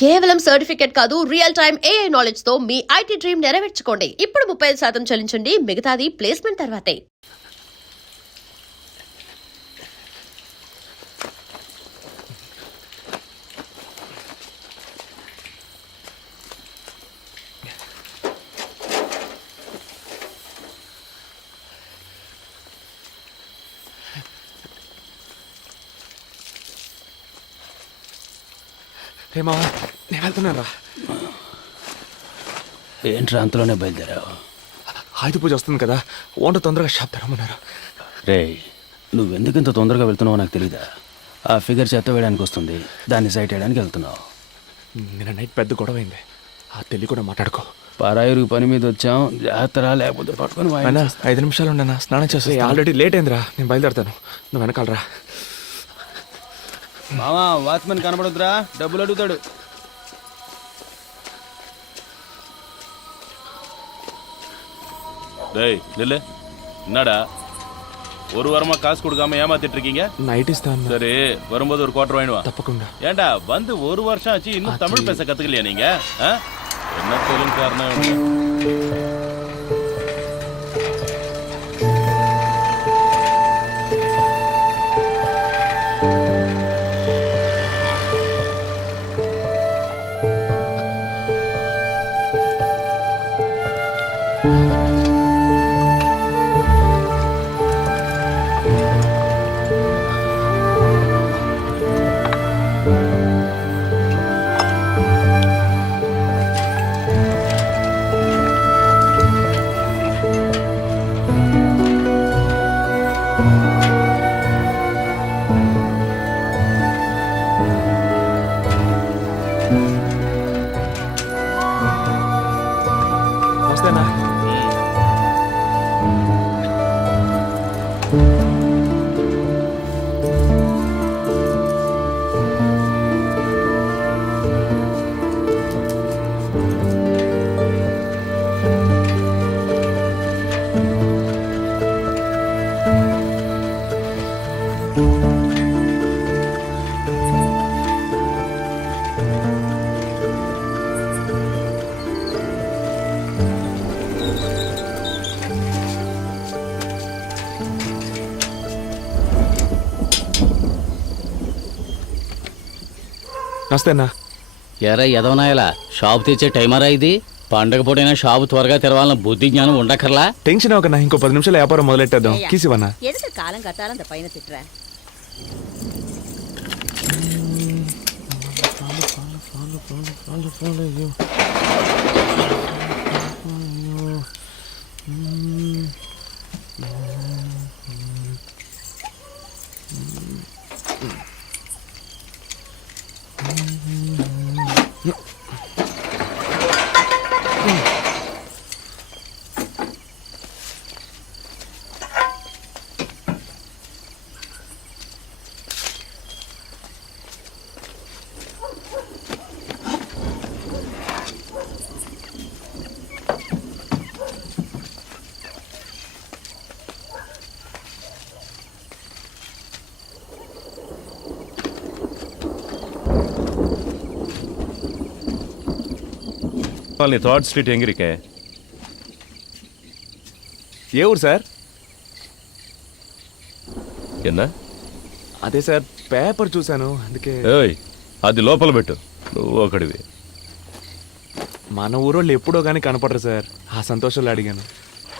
కేవలం సర్టిఫికెట్ కాదు, real time AI knowledge తో మీ IT డ్రీమ్ నెరవేర్చుకోండి. ఇప్పుడు 35% చెల్లించండి, మిగతాది ప్లేస్మెంట్ తర్వాతే. రే మావా, నేను వెళ్తున్నాను రా. ఏంట్రా అంతలోనే బయలుదేరావు? ఆయుధ పూజ వస్తుంది కదా, ఓంట తొందరగా షాప్ తెరమన్నారు. రే, నువ్వెందుకు ఇంత తొందరగా వెళ్తున్నావో నాకు తెలీదా? ఆ ఫిగర్ చెత్త వేయడానికి వస్తుంది, దాన్ని సైట్ వేయడానికి వెళ్తున్నావు. నిన్న నైట్ పెద్ద గొడవ అయింది, ఆ తెలి కూడా మాట్లాడుకో. పరాయిరు పని మీద వచ్చాం, జాగ్రత్త లేకపోతే పట్టుకొని అన్నా 5 నిమిషాలు ఉండనా, స్నానం చేస్తే ఆల్రెడీ లేట్ అయిందిరా. నేను బయలుదేరుతాను, నువ్వు వెనకాలరా. మామా, వాచ్మెన్ కనబడొద్దురా, డబ్బులు అడుగుతాడు. டேய் நில்லு. என்னடா ஒரு வாரமா காசு கொடுக்காம ஏமாத்திட்டு இருக்கீங்க? நைட் இஸ்தான். சரி, வரும்போது ஒரு குவார்டர் வாங்கிடுவா. தப்பకుండా. ஏண்டா வந்து ஒரு வருஷம் ஆச்சு, இன்னும் தமிழ் பேச கத்துக்கலையா நீங்க? என்ன தொழில் காரணம்? వస్తేనా? నమస్తేనా? ఎరా ఎదవనాయలా, షాపు తెచ్చే టైమరా ఇది? పండగ పూటైనా షాపు త్వరగా తెరవాలన్న బుద్ధి జ్ఞానం ఉండక్కర్లా? టెన్షన్ అవ్వకన్నా, ఇంకో 10 నిమిషాలు వ్యాపారం మొదలెట్టేద్దాం. కీసివన్నా எதுக்கு காலம் கத்தாலும் அந்த பையனை திட்டுற? நீ థర్డ్ స్ట్రీట్ எங்க இருக்க? ఏ ఊరు సార్? என்ன? అదే సార్, పేపర్ చూశాను అందుకే. ఏయ్, అది లోపల పెట్టు, నువ్వు ఒకడివి. మన ఊరోళ్ళు ఎప్పుడో కానీ కనపడరు సార్, ఆ సంతోషంలో అడిగాను.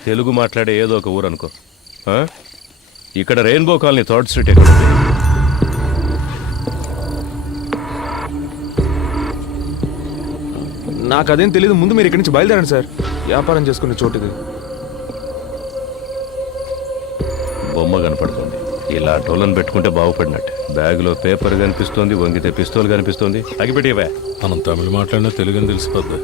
తెలుగు మాట్లాడే ఏదో ఒక ఊరు అనుకో. ఇక్కడ రెయిన్బో కాలనీ థర్డ్ స్ట్రీట్ ఎక్కడ ఉంది? నాకు అదేం తెలీదు, ముందు మీరు ఇక్కడి నుంచి బయలుదేరండి సార్, వ్యాపారం చేసుకునే చోటుది. బొమ్మ కనపడుతుంది, ఇలా టోలను పెట్టుకుంటే బాగుపడినట్టు. బ్యాగులో పేపర్ కనిపిస్తోంది, వంగితే పిస్తోల్ కనిపిస్తోంది. అగిపెట్టివా? మనం తమిళ మాట్లాడినా తెలుగు అని తెలిసిపోద్ది.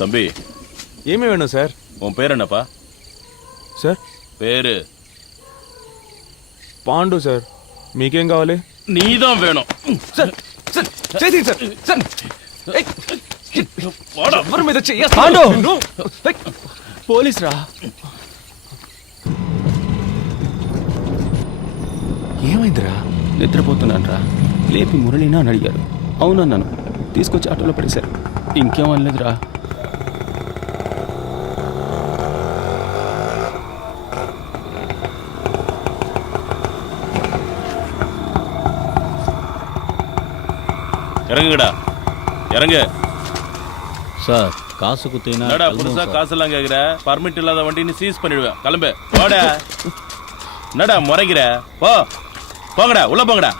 தம்பி, ఏమి వేணும் సార్? உன் பேர் என்னப்பா? సార్ பேரு పాండు సార్, మీకేం కావాలి? నీదం వేణం. సార్ సార్ చేసి సార్ సార్ ఏయ్, ఎవరి మీద చెయ్య పాండు! ఏయ్, పోలీస్ రా. ఏమైందిరా? నిద్రపోతున్నాను రా. లేపి మురళినా అని అడిగారు. అవునన్నాను. తీసుకొచ్చి ఆటోలో పడేశారు. ఇంకేం అనలేదురా. இறங்குங்கடா இறங்கு. சார் காசு குத்தினா என்னடா புதுசா காசெல்லாம் கேக்குற? பர்மிட் இல்லாத வண்டி நீ சீஸ் பண்ணிடுவேன். கிளம்பு போடா. என்னடா முறைக்கிற? போ போங்கடா, உள்ள போங்கடா.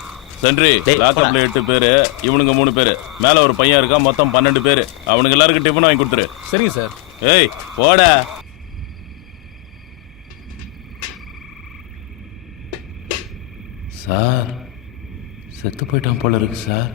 சென்ட்ரி லாக்கப்ல 8 பேரு, இவனுங்க 3 பேரு, மேல ஒரு பையன் இருக்கா, மொத்தம் 12 பேரு. அவனுக்கு எல்லாருக்கும் டிஃபன் வாங்கி கொடுத்துரு. சரிங்க சார். ஏய் போடா. சார் செத்து போயிட்டான் போல இருக்கு சார்.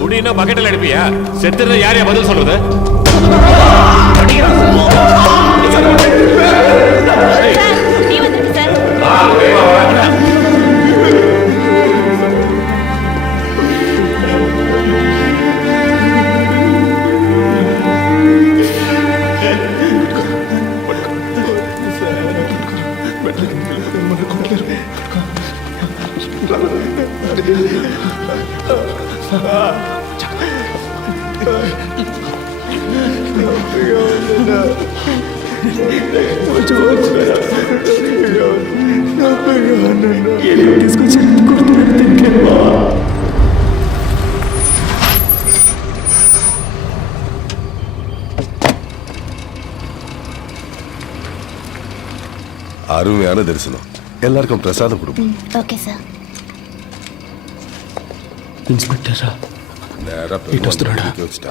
குடினா பக்கெட்டில் அடிப்பியா? செத்துறத யாரையா பதில் சொல்றது? நீ வந்துருக்கு சார். அருமையான தரிசனம். எல்லாருக்கும் பிரசாதம் கொடுப்போம். Okay sir. இன்ஸ்பெக்டரா? நேரா వస్తున్నాడా?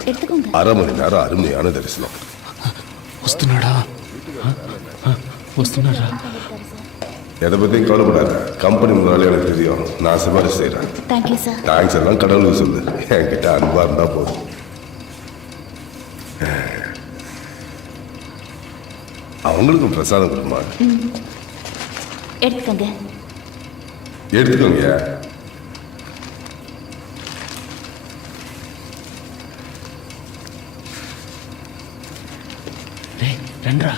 எடுத்துக்கோங்க. 1/2 மணி நேரம் அருமையான தரிசனம். వస్తున్నాడా? వస్తున్నారా? எதை பத்தியும் கவலைப்படாத. கம்பெனி முதலாளி எனக்கு தெரியும். நான் சிபாரிசு செய்யறேன். Thank you sir. தேங்க்ஸ் எல்லாம் கடவுளுக்கு சொல்லு. என்கிட்ட அன்பா இருந்தா போதும். அவங்களுக்கும் பிரசாதம் கொடுமா. எடுத்துக்கோங்க. எடுத்துக்கோங்க. டேய் ரெண்டரா.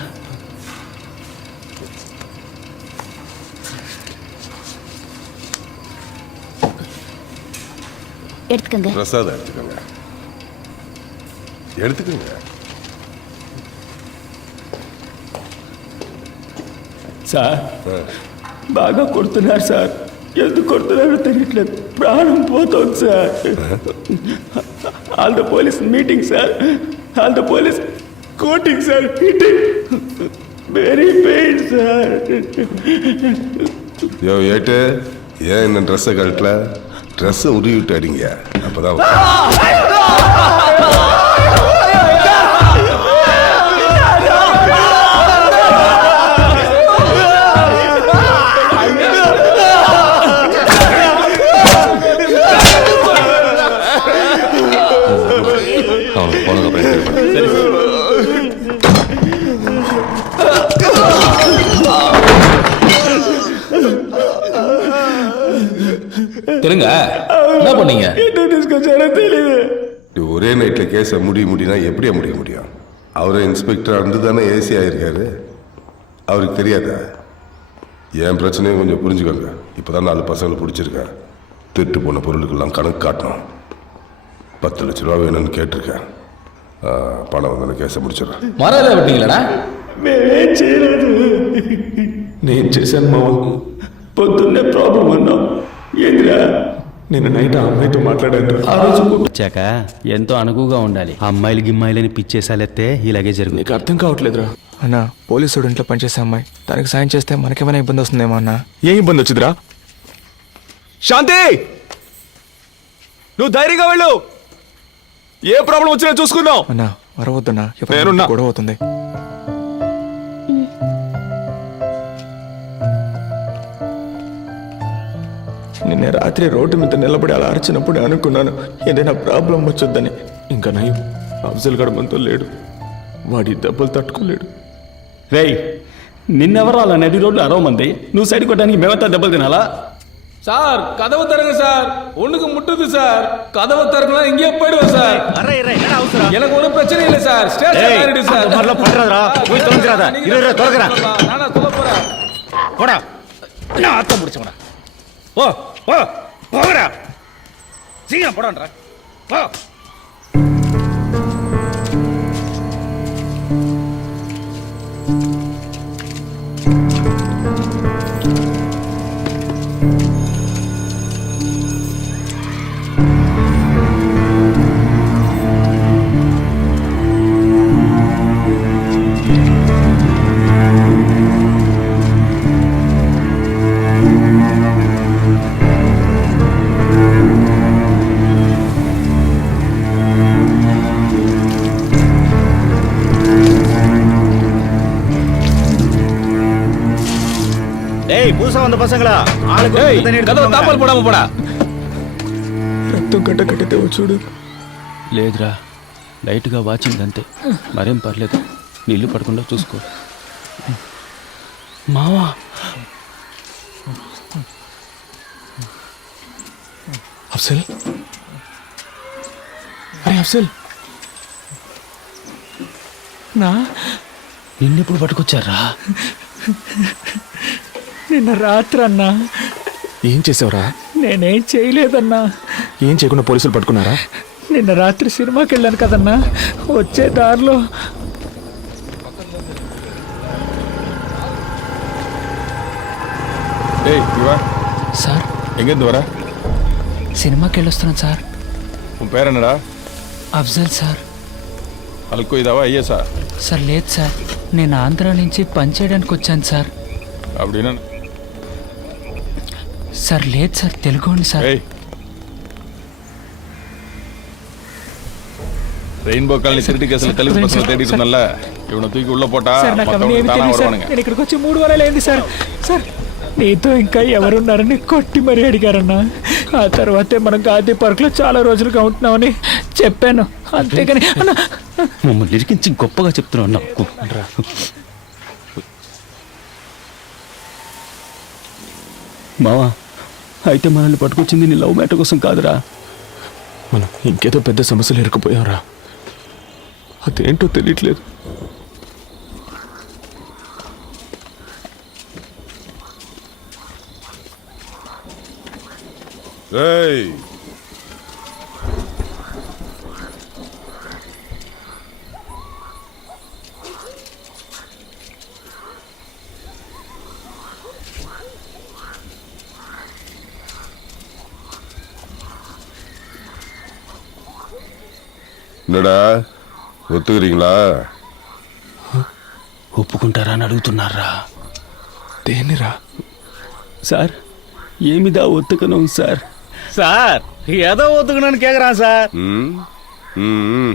எடுத்துக்கோங்க. பிரசாதம் எடுத்துக்கோங்க. எடுத்துக்கோங்க. సార్ బాగా కొడుతున్నారు సార్. ఎందుకు కొడుతున్నారో తెలియట్లేదు. ప్రాణం పోతుంది sir. All the police meeting sir. All the police coating sir. Very pain sir. யோ ஏட்டு, ஏன் இந்த ட்ரெஸ்ஸை கழட்டல? ட்ரெஸ்ஸை உருவி விட்டு அடிங்க. அப்பதான் அவனுக்கு போனதுக்கப்புறம் சரி சார். திருங்க என்ன பண்ணீங்க? ஒரே நைட்டில் கேஸை முடியும்னா எப்படியா முடிய முடியும்? அவரை இன்ஸ்பெக்டர் இருந்து தானே ஏசி ஆகிருக்காரு. அவருக்கு தெரியாதா? என் பிரச்சனையும் கொஞ்சம் புரிஞ்சுக்கோங்க. இப்போ தான் 4 பசங்களை பிடிச்சிருக்கேன். திருட்டு போன பொருளுக்கெல்லாம் கணக்கு காட்டணும். 10 லட்ச ரூபா வேணும்னு கேட்டிருக்கேன். பணம் வந்து கேஸை முடிச்சிடறேன். மரம் விட்டீங்களா? నేను చేశాను మావ. పొద్దున్నే ప్రాబ్లం అన్నా. ఏందిరా నేను నైట్ ఆ అమ్మాయితో మాట్లాడాను. ఆ రోజు వచ్చాక ఎంతో అనుకువగా ఉండాలి. అమ్మాయిలు గిమ్మాయిలని పిచ్చేసాలెత్తే ఇలాగే జరుగుతుంది. నీకు అర్థం కావట్లేదురా. అన్నా పోలీసుడు ఇంట్లో పనిచేసే అమ్మాయి, తనకి సాయం చేస్తే మనకేమైనా ఇబ్బంది వస్తుందేమో అన్నా. ఏం ఇబ్బంది వచ్చిందిరా? శాంతి, నువ్వు ధైర్యంగా వెళ్ళు. ఏ ప్రాబ్లం వచ్చినా చూసుకుందాం. అన్నా మరవద్దన్నా, నేనున్నా. గొడవ అవుతుంది. నిన్న రాత్రి రోడ్డు మీద నిలబడి అలా అరిచినప్పుడు అనుకున్నాను ఏదైనా ప్రాబ్లం వచ్చొద్దని. ఇంకా నయం, అఫ్జల్ గడ మనతో లేడు. వాడి దెబ్బలు తట్టుకోలేడు. రేయ్, నిన్నెవరు అలా నడి రోడ్లు అరవమంది? నువ్వు సైడ్ కొట్టడానికి మేమంతా దెబ్బలు తినాలా? சார் கதவு தருங்க சார், ஒண்ணுக்கு முட்டுது சார். கதவு தரணும் இங்கே போயிடுவோம் சார். எனக்கு ஒரு பிரச்சனை இல்லை சார். ஸ்டேஷன் சார் நானா சொல்ல போறேன். போடா, நான் ஆத்த முடிச்சவனா. போ போ போங்கடா, சீக்கிரம் போடான்றா. போ. புதுசா வந்த பசங்களா, கதவு தாப்பால் போடாம போடா. రక్తం గడ్డ కట్టితే చూడు. లేదురా, లైట్గా వాచింగ్ అంతే, మరేం పర్లేదు. నీళ్లు పడకుండా చూసుకో. మావా, అఫ్జల్, అరే అఫ్జల్, నా నిన్నెప్పుడు పట్టుకొచ్చారా? నిన్న రాత్రి అన్నా. ఏం చేసావురా? నేనేం చేయలేదన్నా. ఏం చేయకుండా పోలీసులు పట్టుకున్నారా? నిన్న రాత్రి సినిమాకి వెళ్ళాను కదన్నా, వచ్చే దారిలో సార్ எங்கேருந்து வர? సినిమాకి వెళ్ళొస్తున్నాను సార్. உன் பேர் என்னடா? అఫ్జల్ సార్. అల్కో ఇదావా అయ్యేసా? సార్ లేదు సార్, నేను ఆంధ్ర నుంచి పనిచేయడానికి వచ్చాను సార్. அப்படின்னா సార్ లేదు సార్, తెలుగుండి సార్. ரெயின்போ காலனி திருட்டு கேஸ்ல தெலுங்கு பசங்க தேடிட்டு இருந்தல்ல, இவனை தூக்கி உள்ள போட்டா సార్ నాకు అవన్నీ ఏమీ தானா తెలియదు సార్. வருவானுங்க. నేను ఇక్కడికి వచ్చి 3 వారాలు అయింది సార్. సార్ నీతో ఇంకా ఎవరున్నారని కొట్టి మరీ అడిగారన్నా. ఆ తర్వాతే మనం గాంధీ పార్క్లో చాలా రోజులుగా ఉంటున్నామని చెప్పాను, అంతేగాని అన్నా. మమ్మల్ని ఇరికించి గొప్పగా చెప్తున్నావు నాకు. మావా, అయితే మనల్ని పట్టుకొచ్చింది నీ లవ్ మ్యాటర్ కోసం కాదురా. మనం ఇంకేదో పెద్ద సమస్యలు ఇరుక్కుపోయారా, అదేంటో తెలియట్లేదు. ఏయ్, என்னடா ஒத்துக்கிறீங்களா? ఒప్పుకుంటారా అని అడుగుతున్నారా? దేనిరా సార్, ఏమిదా ఒత్తుకనం సార్? சார் ஏதோ ஒத்துக்கணும்னு கேக்குறான் சார். ம் ம்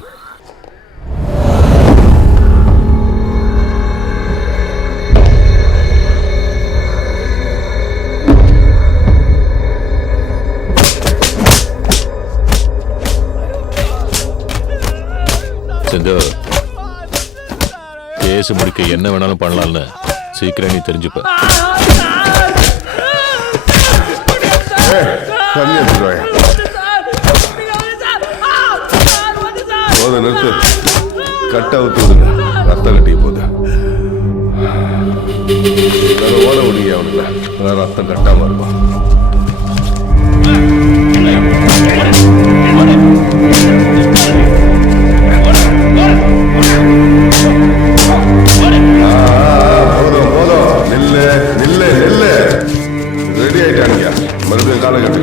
செஞ்சோ, கேஸ் முடிக்க என்ன வேணாலும் பண்ணலாம்னு சீக்கிரம் நீ தெரிஞ்சுப்ப. தண்ணி எடுத்துருவாங்க. போதும், நிறுத்து. கட்டை ஊத்துதுங்க, ரத்தம் கட்டி போகுது. ஓட விடுங்க அவனுக்கு, ரத்தம் கட்டாம இருக்கும். போதும் போதும், நில்லு. நில்லு நில்லு நில்லு ரெடி ஆயிட்டாங்க மறுபடியும் காலை கட்டு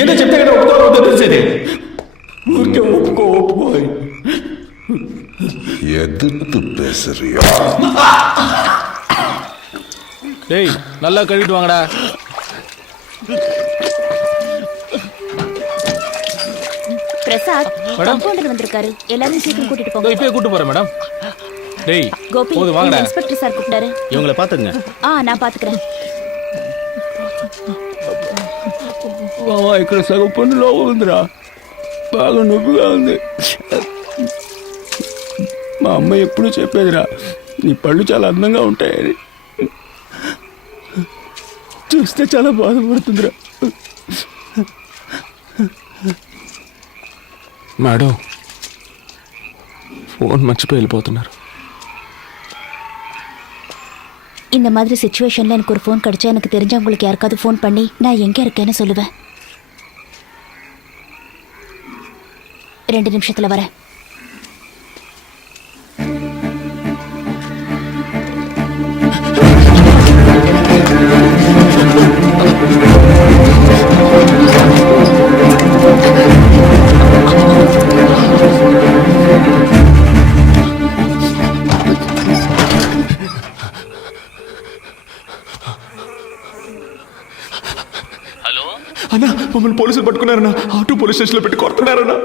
ఏదో చెప్తే కదా ఒప్పుకో తెలిసేది ఊరికే ఒప్పుకో எதிர்த்து பேசுறியா டேய் நல்லா கழுவிட்டு வாங்கடா. பிரசாத் கம்பவுண்டர் வந்திருக்காரு, எல்லாரும் சீக்கிரம் கூட்டிட்டு போங்க. இப்பயே கூட்டு போறேன் மேடம். டேய் கோபி, போதும் வாங்கடா. இன்ஸ்பெக்டர் சார் கூப்பிட்டாரு. இவங்கள பாத்துங்க. நான் பாத்துக்கிறேன். ఇక్కడ సగం పన్ను లోపల ఉందిరా, బాగా నొప్పిగా ఉంది. మా అమ్మ ఎప్పుడు చెప్పేదిరా, నీ పళ్ళు చాలా అందంగా ఉంటాయని. చూస్తే చాలా బాధపడుతుందిరా. మేడం ఫోన్ మర్చిపోయి వెళ్ళిపోతున్నారు. இந்த மாதிரி சிச்சுவேஷன்ல எனக்கு ஒரு ஃபோன் கிடைச்சா எனக்கு தெரிஞ்சவங்களுக்கு யாருக்காவது ஃபோன் பண்ணி நான் எங்க இருக்கேன்னு சொல்லுவேன். 2 நிமிஷத்துல வரேன். అన్నా మమ్మల్ని పోలీసులు పట్టుకున్నారన్నా, ఆటో పోలీస్ స్టేషన్ లో పెట్టి కొడుతున్నారన్నా.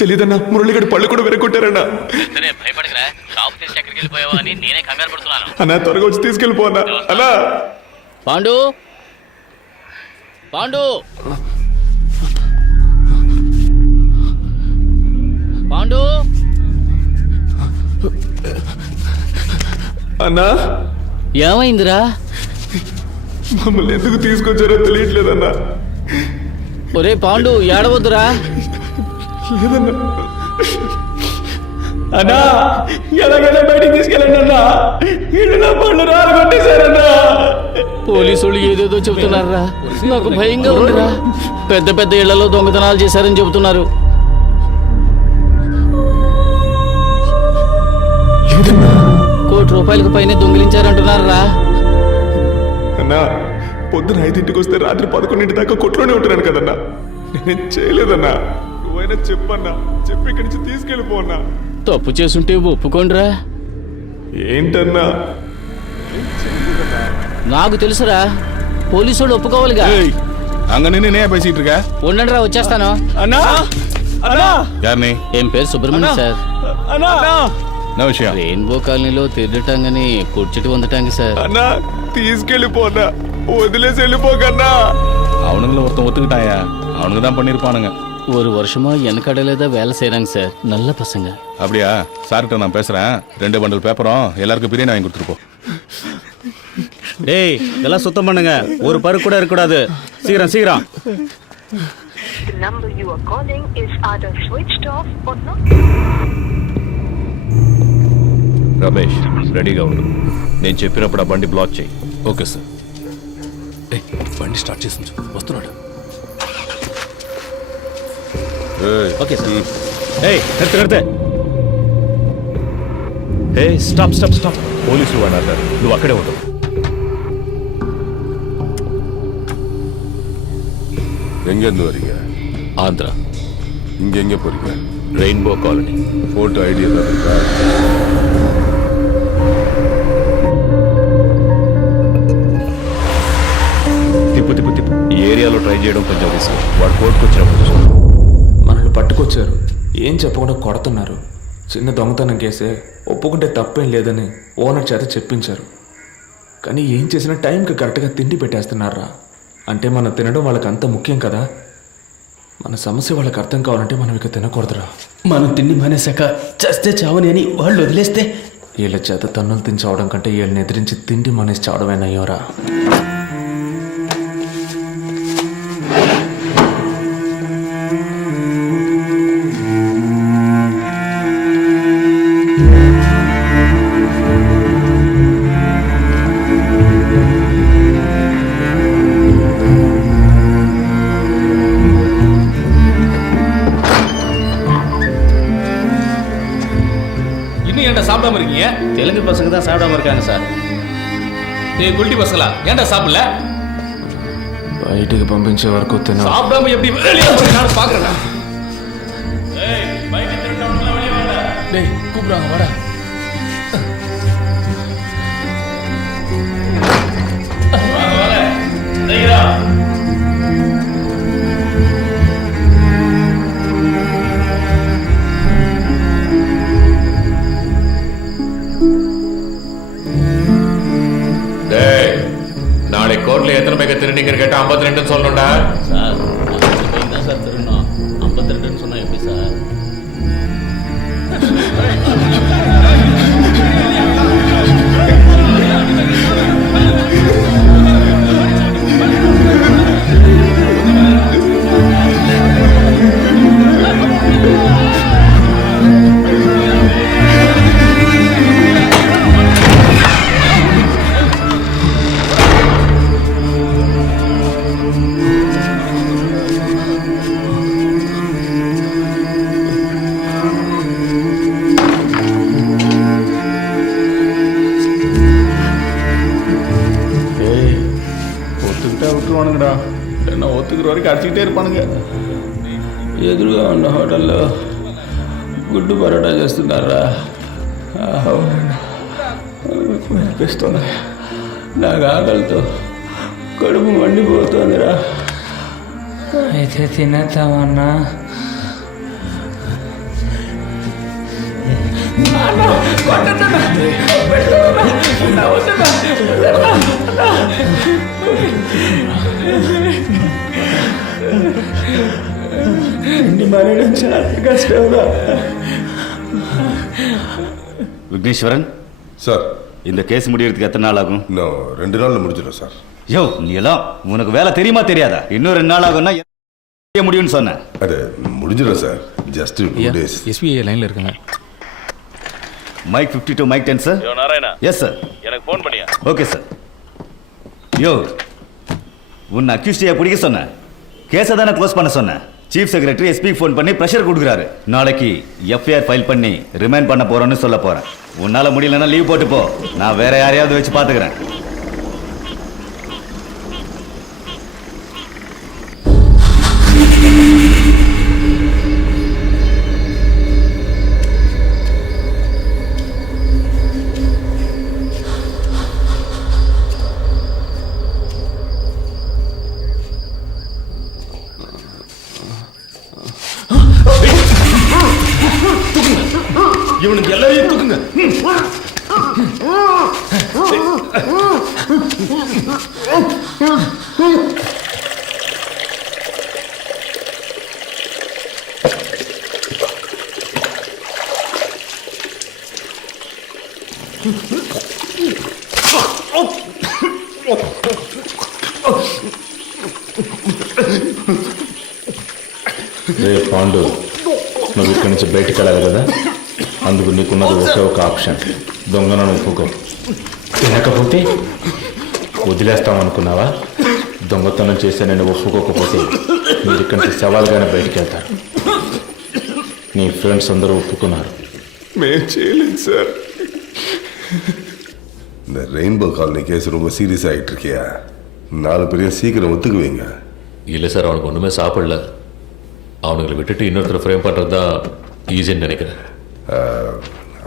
తెలియదన్నా, మురళిగడి పళ్ళు కూడా వెరగొట్టారన్నా. అన్నా త్వరగా వచ్చి తీసుకెళ్ళిపో అన్నా. అన్నా పాండు పాండు పాండు అన్నా ఏమైందిరా? మమ్మల్ని ఎందుకు తీసుకొచ్చారో తెలియట్లేదన్నా. ఒరే పాండు ఏడవద్దురా. లేదన్నా. అన్నా ఎలాగైనా బయటికి తీసుకెళ్ళండి అన్నా, ఇల్లు నా పళ్ళు రాలగొట్టేశారన్నా. పోలీసు వాళ్ళు ఏదేదో చెబుతున్నారా, నాకు భయంగా ఉందిరా. పెద్ద పెద్ద ఇళ్లలో దొంగతనాలు చేశారని చెబుతున్నారు. ₹1 కోటి పైన దొంగిలించారంటున్నారా? అన్నా పొద్దున 5ంటికి వస్తే రాత్రి 11 దాకా కొట్లోనే ఉంటున్నాను కదన్నా. నేనేం చేయలేదన్నా. నువ్వైనా చెప్పన్నా, చెప్పి ఇక్కడి నుంచి తీసుకెళ్ళిపో అన్నా. తప్పు చేసుంటే ఒప్పుకోండిరా. ఏంటన్నా? నాకు తెలుసురా, పోలీసు వాళ్ళు ఒప్పుకోవాలిగా. అంగనే పైసీట్రుగా ఉండండి రా, వచ్చేస్తాను. అన్నా అన్నా యార్ని ఏం పేరు? సుబ్రహ్మణ్యం సార్. అన్నా నా విషయం రెయిన్బో కాలనీలో తిరగటాంగని కూర్చుటి వందటాంగి సార్. అన్నా తీసుకెళ్ళిపోనా, వదిలేసి వెళ్ళిపోకన్నా. அவனுங்களும் ஒருத்தன் ஒத்துக்கிட்டாயா, அவனுக்கு தான் பண்ணிருப்பானுங்க. ஒரு வருஷமா எனக்கு கடையில தான் வேலை செய்யறாங்க சார், நல்ல பசங்க. அப்படியா? சார்கிட்ட நான் பேசுறேன். 2 பண்டல் பேப்பரும் எல்லாருக்கும் பிரியாணி வாங்கி கொடுத்துருப்போம். டேய் இதெல்லாம் சுத்தம் பண்ணுங்க, ஒரு பரு கூட இருக்க கூடாது. சீக்கிரம் சீக்கிரம். The number you are calling is either switched off or not. Ramesh రెడీగా ఉండు, నేను చెప్పినప్పుడు ఆ బండి బ్లాక్ చేయి. Okay sir. బండి స్టార్ట్ చేసి వస్తున్నాడు. Okay sir. కడితే స్టాప్ స్టాప్ స్టాప్. పోలీసులు వాడు అన్నారు, నువ్వు అక్కడే ఉండవు. எங்கேருந்து வரீங்க? ఆంధ్ర. இங்க எங்க போறீங்க? Rainbow colony. போட்டோ ஐடி எல்லாம் இருக்கா? తిప్పు తిప్పు తిప్పు. ఈ ఏరియాలో ట్రై చేయడం కొంచెం రిస్క్. వాడు కోర్టుకు వచ్చినప్పుడు చూడు. మనల్ని పట్టుకొచ్చారు, ఏం చెప్పకుండా కొడుతున్నారు. చిన్న దొంగతనం కేసే, ఒప్పుకుంటే తప్పేం లేదని ఓనర్ చేత చెప్పించారు. కానీ ఏం చేసినా టైంకి కరెక్ట్గా తిండి పెట్టేస్తున్నారా. అంటే మనం తినడం వాళ్ళకి అంత ముఖ్యం కదా. మన సమస్య వాళ్ళకి అర్థం కావాలంటే మనం ఇక తినకూడదురా. మనం తిండి మానేశాక చస్తే చావని అని వాళ్ళు వదిలేస్తే వీళ్ళ చేత తన్నులు తిని చావడం కంటే వీళ్ళని ఎదిరించి తిండి మానేసి చావడమేనయ్యోరా. தெலுங்கு பசங்க தான் சாப்பிடாம இருக்காங்க சார். டேய் குல்டி பசங்களா, ஏன்டா சாப்பிடல? బయటికి పంపించే వరకు తిన சாப்பிடாம எப்படி வெளியே போய் நான் பாக்குறேன். டேய் கூப்பிடுறாங்க வாடா. நாளைக்கு கோர்ட்ல எத்தனை பேக்க திருநீங்க கேட்டா 52 சொல்லணும்டா. சார் 50 தான் சார் திருடணும். 52ன்னு சொன்னா எப்படி சார்? ஒத்துக்கிட்டா விட்டுருவானுங்கடா, என்ன ஒத்துக்கிற வரைக்கும் அடிச்சுக்கிட்டே இருப்பானுங்க. ఎదురుగా ఉన్న హోటల్లో గుడ్డు పరోటా చేస్తున్నారా? అనిపిస్తుంది. నాకు ఆకలితో కడుపు మండిపోతుందిరా. అయితే తినేద్దామన్నా. விக்னேஸ்வரன் சார், இந்த கேஸ் முடியறதுக்கு எத்தனை நாள் ஆகும்? இன்னும் 2 நாளில் முடிஞ்சிடும் சார். யோ நீ எல்லாம் உனக்கு வேலை தெரியுமா தெரியாதா? இன்னும் 2 நாள் ஆகும்னா முடியும்னு சொன்னேன். அது முடிஞ்சிடும் சார், ஜஸ்ட் 2 days. எஸ்பிஐ லைன்ல இருக்காங்க. Mike 52 mike 10 sir. யோ நாராயணா, எஸ் சார். எனக்கு ஃபோன் பண்ணியா? Okay sir. யோ உன்னை அக்யூஸ்டியா பிடிக்க சொன்னேன், கேஸை தானே க்ளோஸ் பண்ண சொன்னேன். சீஃப் செக்ரட்டரி எஸ்பிக்கு ஃபோன் பண்ணி ப்ரெஷர் கொடுக்குறாரு. நாளைக்கு எஃப்ஐஆர் ஃபைல் பண்ணி ரிமைண்ட் பண்ண போறோன்னு சொல்ல போறேன். உன்னால முடியலன்னா லீவ் போட்டு போ, நான் வேற யாரையாவது வச்சு பாத்துக்கிறேன். இவனுக்கு எல்லாரையும் தூக்குங்க. రే పాండు, నువ్వు ఇక్కడి నుంచి బయటకు వెళ్ళాలి కదా, అందుకు నీకున్నది ఒకే ఒక ఆప్షన్, దొంగను ఒప్పుకో. తినకపోతే వదిలేస్తామనుకున్నావా? దొంగతనం చేస్తే నేను ఒప్పుకోకపోతే మీరు ఇక్కడి నుంచి సవాల్గానే బయటికి వెళ్తారు. నీ ఫ్రెండ్స్ అందరూ ఒప్పుకున్నారు. మేము చేయలేదు சார். இந்த ரெயின்போ காலனி கேஸ் ரொம்ப சீரியஸ் ஆகிட்டு இருக்கியா? 4 பேரையும் சீக்கிரம் ஒத்துக்குவீங்க. இல்லை சார், அவனுக்கு ஒன்றுமே சாப்பிடல. அவனுங்களை விட்டுட்டு இன்னொருத்தர் ஃப்ரேம் பண்ணுறது தான் ஈஸின்னு நினைக்கிறேன்.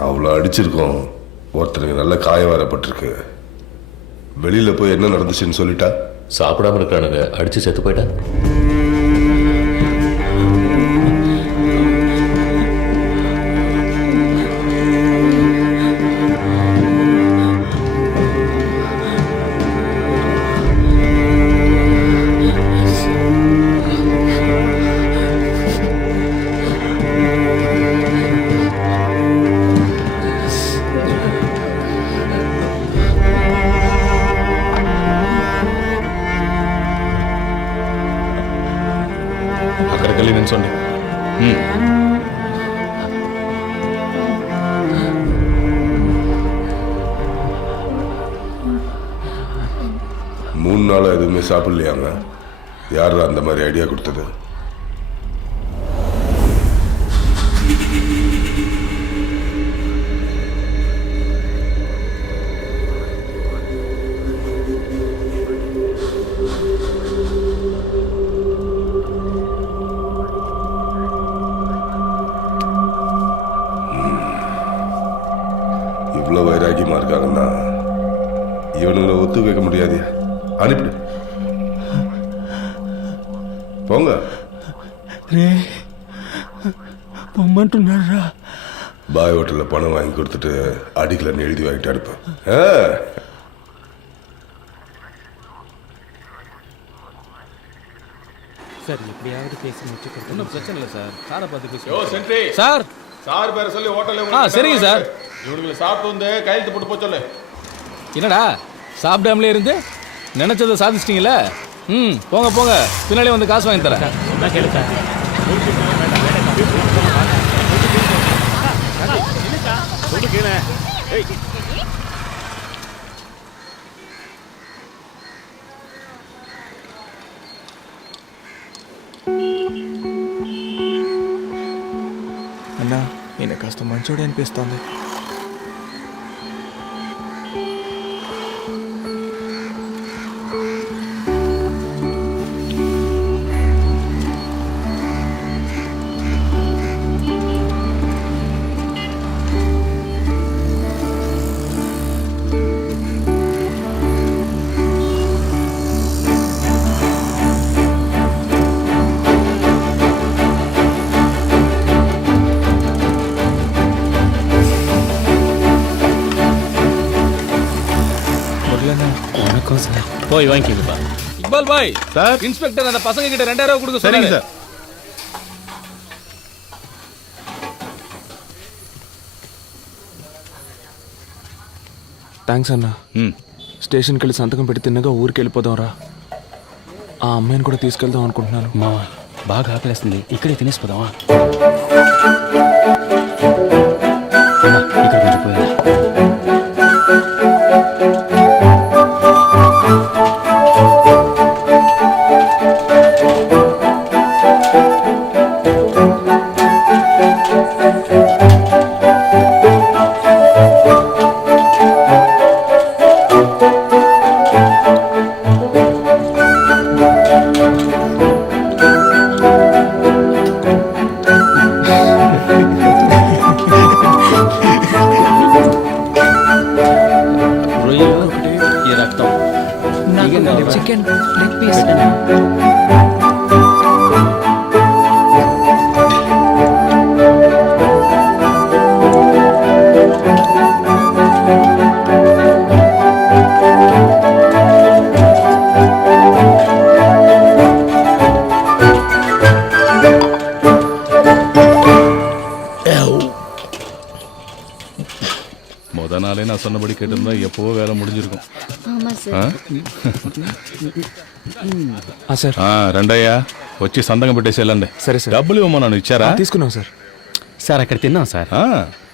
அவ்வளோ அடிச்சிருக்கோம், ஒருத்தருக்கு நல்ல காயம் வரப்பட்டிருக்கு. வெளியில் போய் என்ன நடந்துச்சுன்னு சொல்லிட்டா? சாப்பிடாம இருக்கிறானுங்க, அடித்து செத்து போயிட்டா. అక్కడికి వెళ్ళి నిల్చోండి. மூணு நாள் எதுவுமே சாப்பிடலையாங்க? யார் அந்த மாதிரி ஐடியா கொடுத்தது? இவனுங்களை ஒத்துக்க வைக்க முடியாதியா, அனுப்பிடு. போங்க. రే పొమ్మంటున్నారా? பாய் ஹோட்டலில் பணம் வாங்கி கொடுத்துட்டு அடிக்கலன்னு எழுதி வாங்கிட்டு அனுப்பேன். சார் எப்படியாவது பேசி முடிச்சு ஒன்றும் பிரச்சனை இல்லை சார். சாரை பார்த்து பேசி. யோ சென்ட்ரி சார் சார் பேரை சொல்லி ஹோட்டல்ல சரிங்க சார். இவனுங்களை சாப்பிட்டு வந்து கையெழுத்து போட்டு போக சொல்லு. என்னடா சாப்பிடாமலே இருந்து நினைச்சதை சாதிச்சிட்டீங்களே. போங்க போங்க, பின்னாடி வந்து காசு வாங்கி தரேன். கேளு சார். అన్నా ఈయన కాస్త మంచోడే అనిపిస్తోంది. வணக்கம் சார். போய் வாங்கிக்கப்பா. இக்பால் பாய் சார், இன்ஸ்பெக்டர் அந்த பசங்க கிட்ட 2000 ரூபாய் கொடுக்க சொன்னாங்க சார். థ్యాంక్స్ అన్నా. స్టేషన్కి వెళ్ళి సంతకం పెట్టి తిన్నగా ఊరికి వెళ్ళిపోదాం రా. ఆ అమ్మాయిని కూడా తీసుకెళ్దాం అనుకుంటున్నాను. మా బాగా ఆకలేస్తుంది, ఇక్కడే తినేసిపోదామా? అన్నా, ఇక్కడ కొంచెం పోయాలి. ఈ రక్తం చికెన్ లెగ్ పీస్. முத நாளே நான் சொன்னபடி கேட்டிருந்தா எப்போவோ வேலை முடிஞ்சிருக்கும். సార్ రెండయ్యా వచ్చి సంతకం పెట్టేసి వెళ్ళండి. సరే సార్. డబ్బులు ఇవ్వమన్నాను, ఇచ్చారా? తీసుకున్నాం సార్. సార్ అక్కడ తిన్నాం సార్.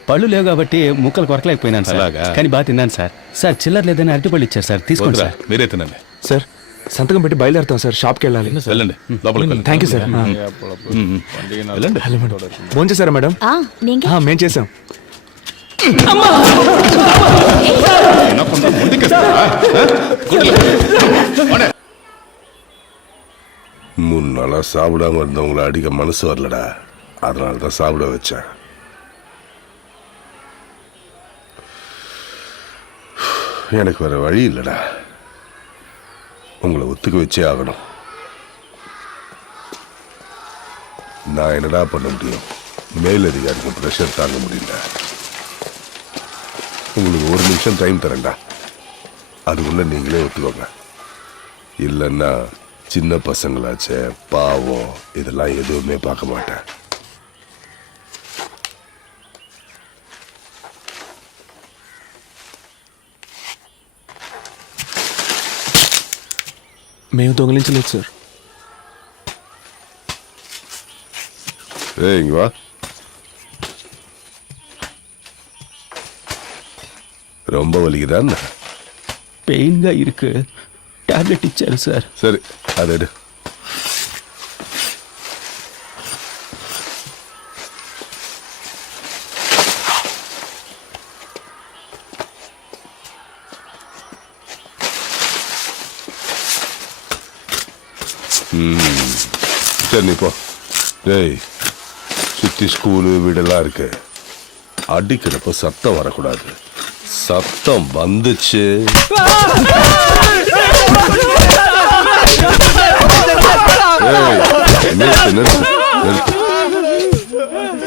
పళ్ళు లేవు కాబట్టి ముక్కలు కొరకలేకపోయినాను సార్. అలాగా? కానీ బాగా తిన్నాను సార్. సార్ చిల్లర లేదని అరటిపళ్ళు ఇచ్చారు సార్, తీసుకోండి వద్దురా, సార్. మీరే తినండి. సార్ సంతకం పెట్టి బయలుదేరుతాం సార్. షాప్కి వెళ్ళాలి. వెళ్ళండి, లోపలికి వెళ్ళండి. Thank you sir. వెళ్ళండి. హలో మేడం, ఫోన్ చేశారా మేడం? మేం చేసాం. மூணு நாளா சாப்பிடாம இருந்தவங்களை அடிக்க மனசு வரலடா, அதனால தான் சாப்பிட வச்சேன். எனக்கு வேற வழி இல்லடா, உங்களை ஒத்துக்க வச்சே ஆகணும். நான் என்னடா பண்ண முடியும்? மேலதிகாரிக்கு ப்ரெஷர் தாங்க முடியல. உங்களுக்கு 1 நிமிஷம் டைம் தரேன்டா, அதுக்குள்ள நீங்களே ஒத்துக்கோங்க. இல்லைன்னா சின்ன பசங்களாச்சே, பாவம், இதெல்லாம் எதுவுமே பார்க்க மாட்டேன். మేము దొంగిలించలేదు సార్. இங்க வா. ரொம்ப வலிக்குதா? పెయిన్గా ఇருக்கு, టాబ్లెట్ ఇచ్చారు సార్. சரி, அதை எடு. சரி நீ போ. டேய், சுற்றி ஸ்கூலு வீடெல்லாம் இருக்கு, அடிக்கிறப்ப சத்தம் வரக்கூடாது. சத்தம் வந்துச்சு. ஏய், நிறுத்து.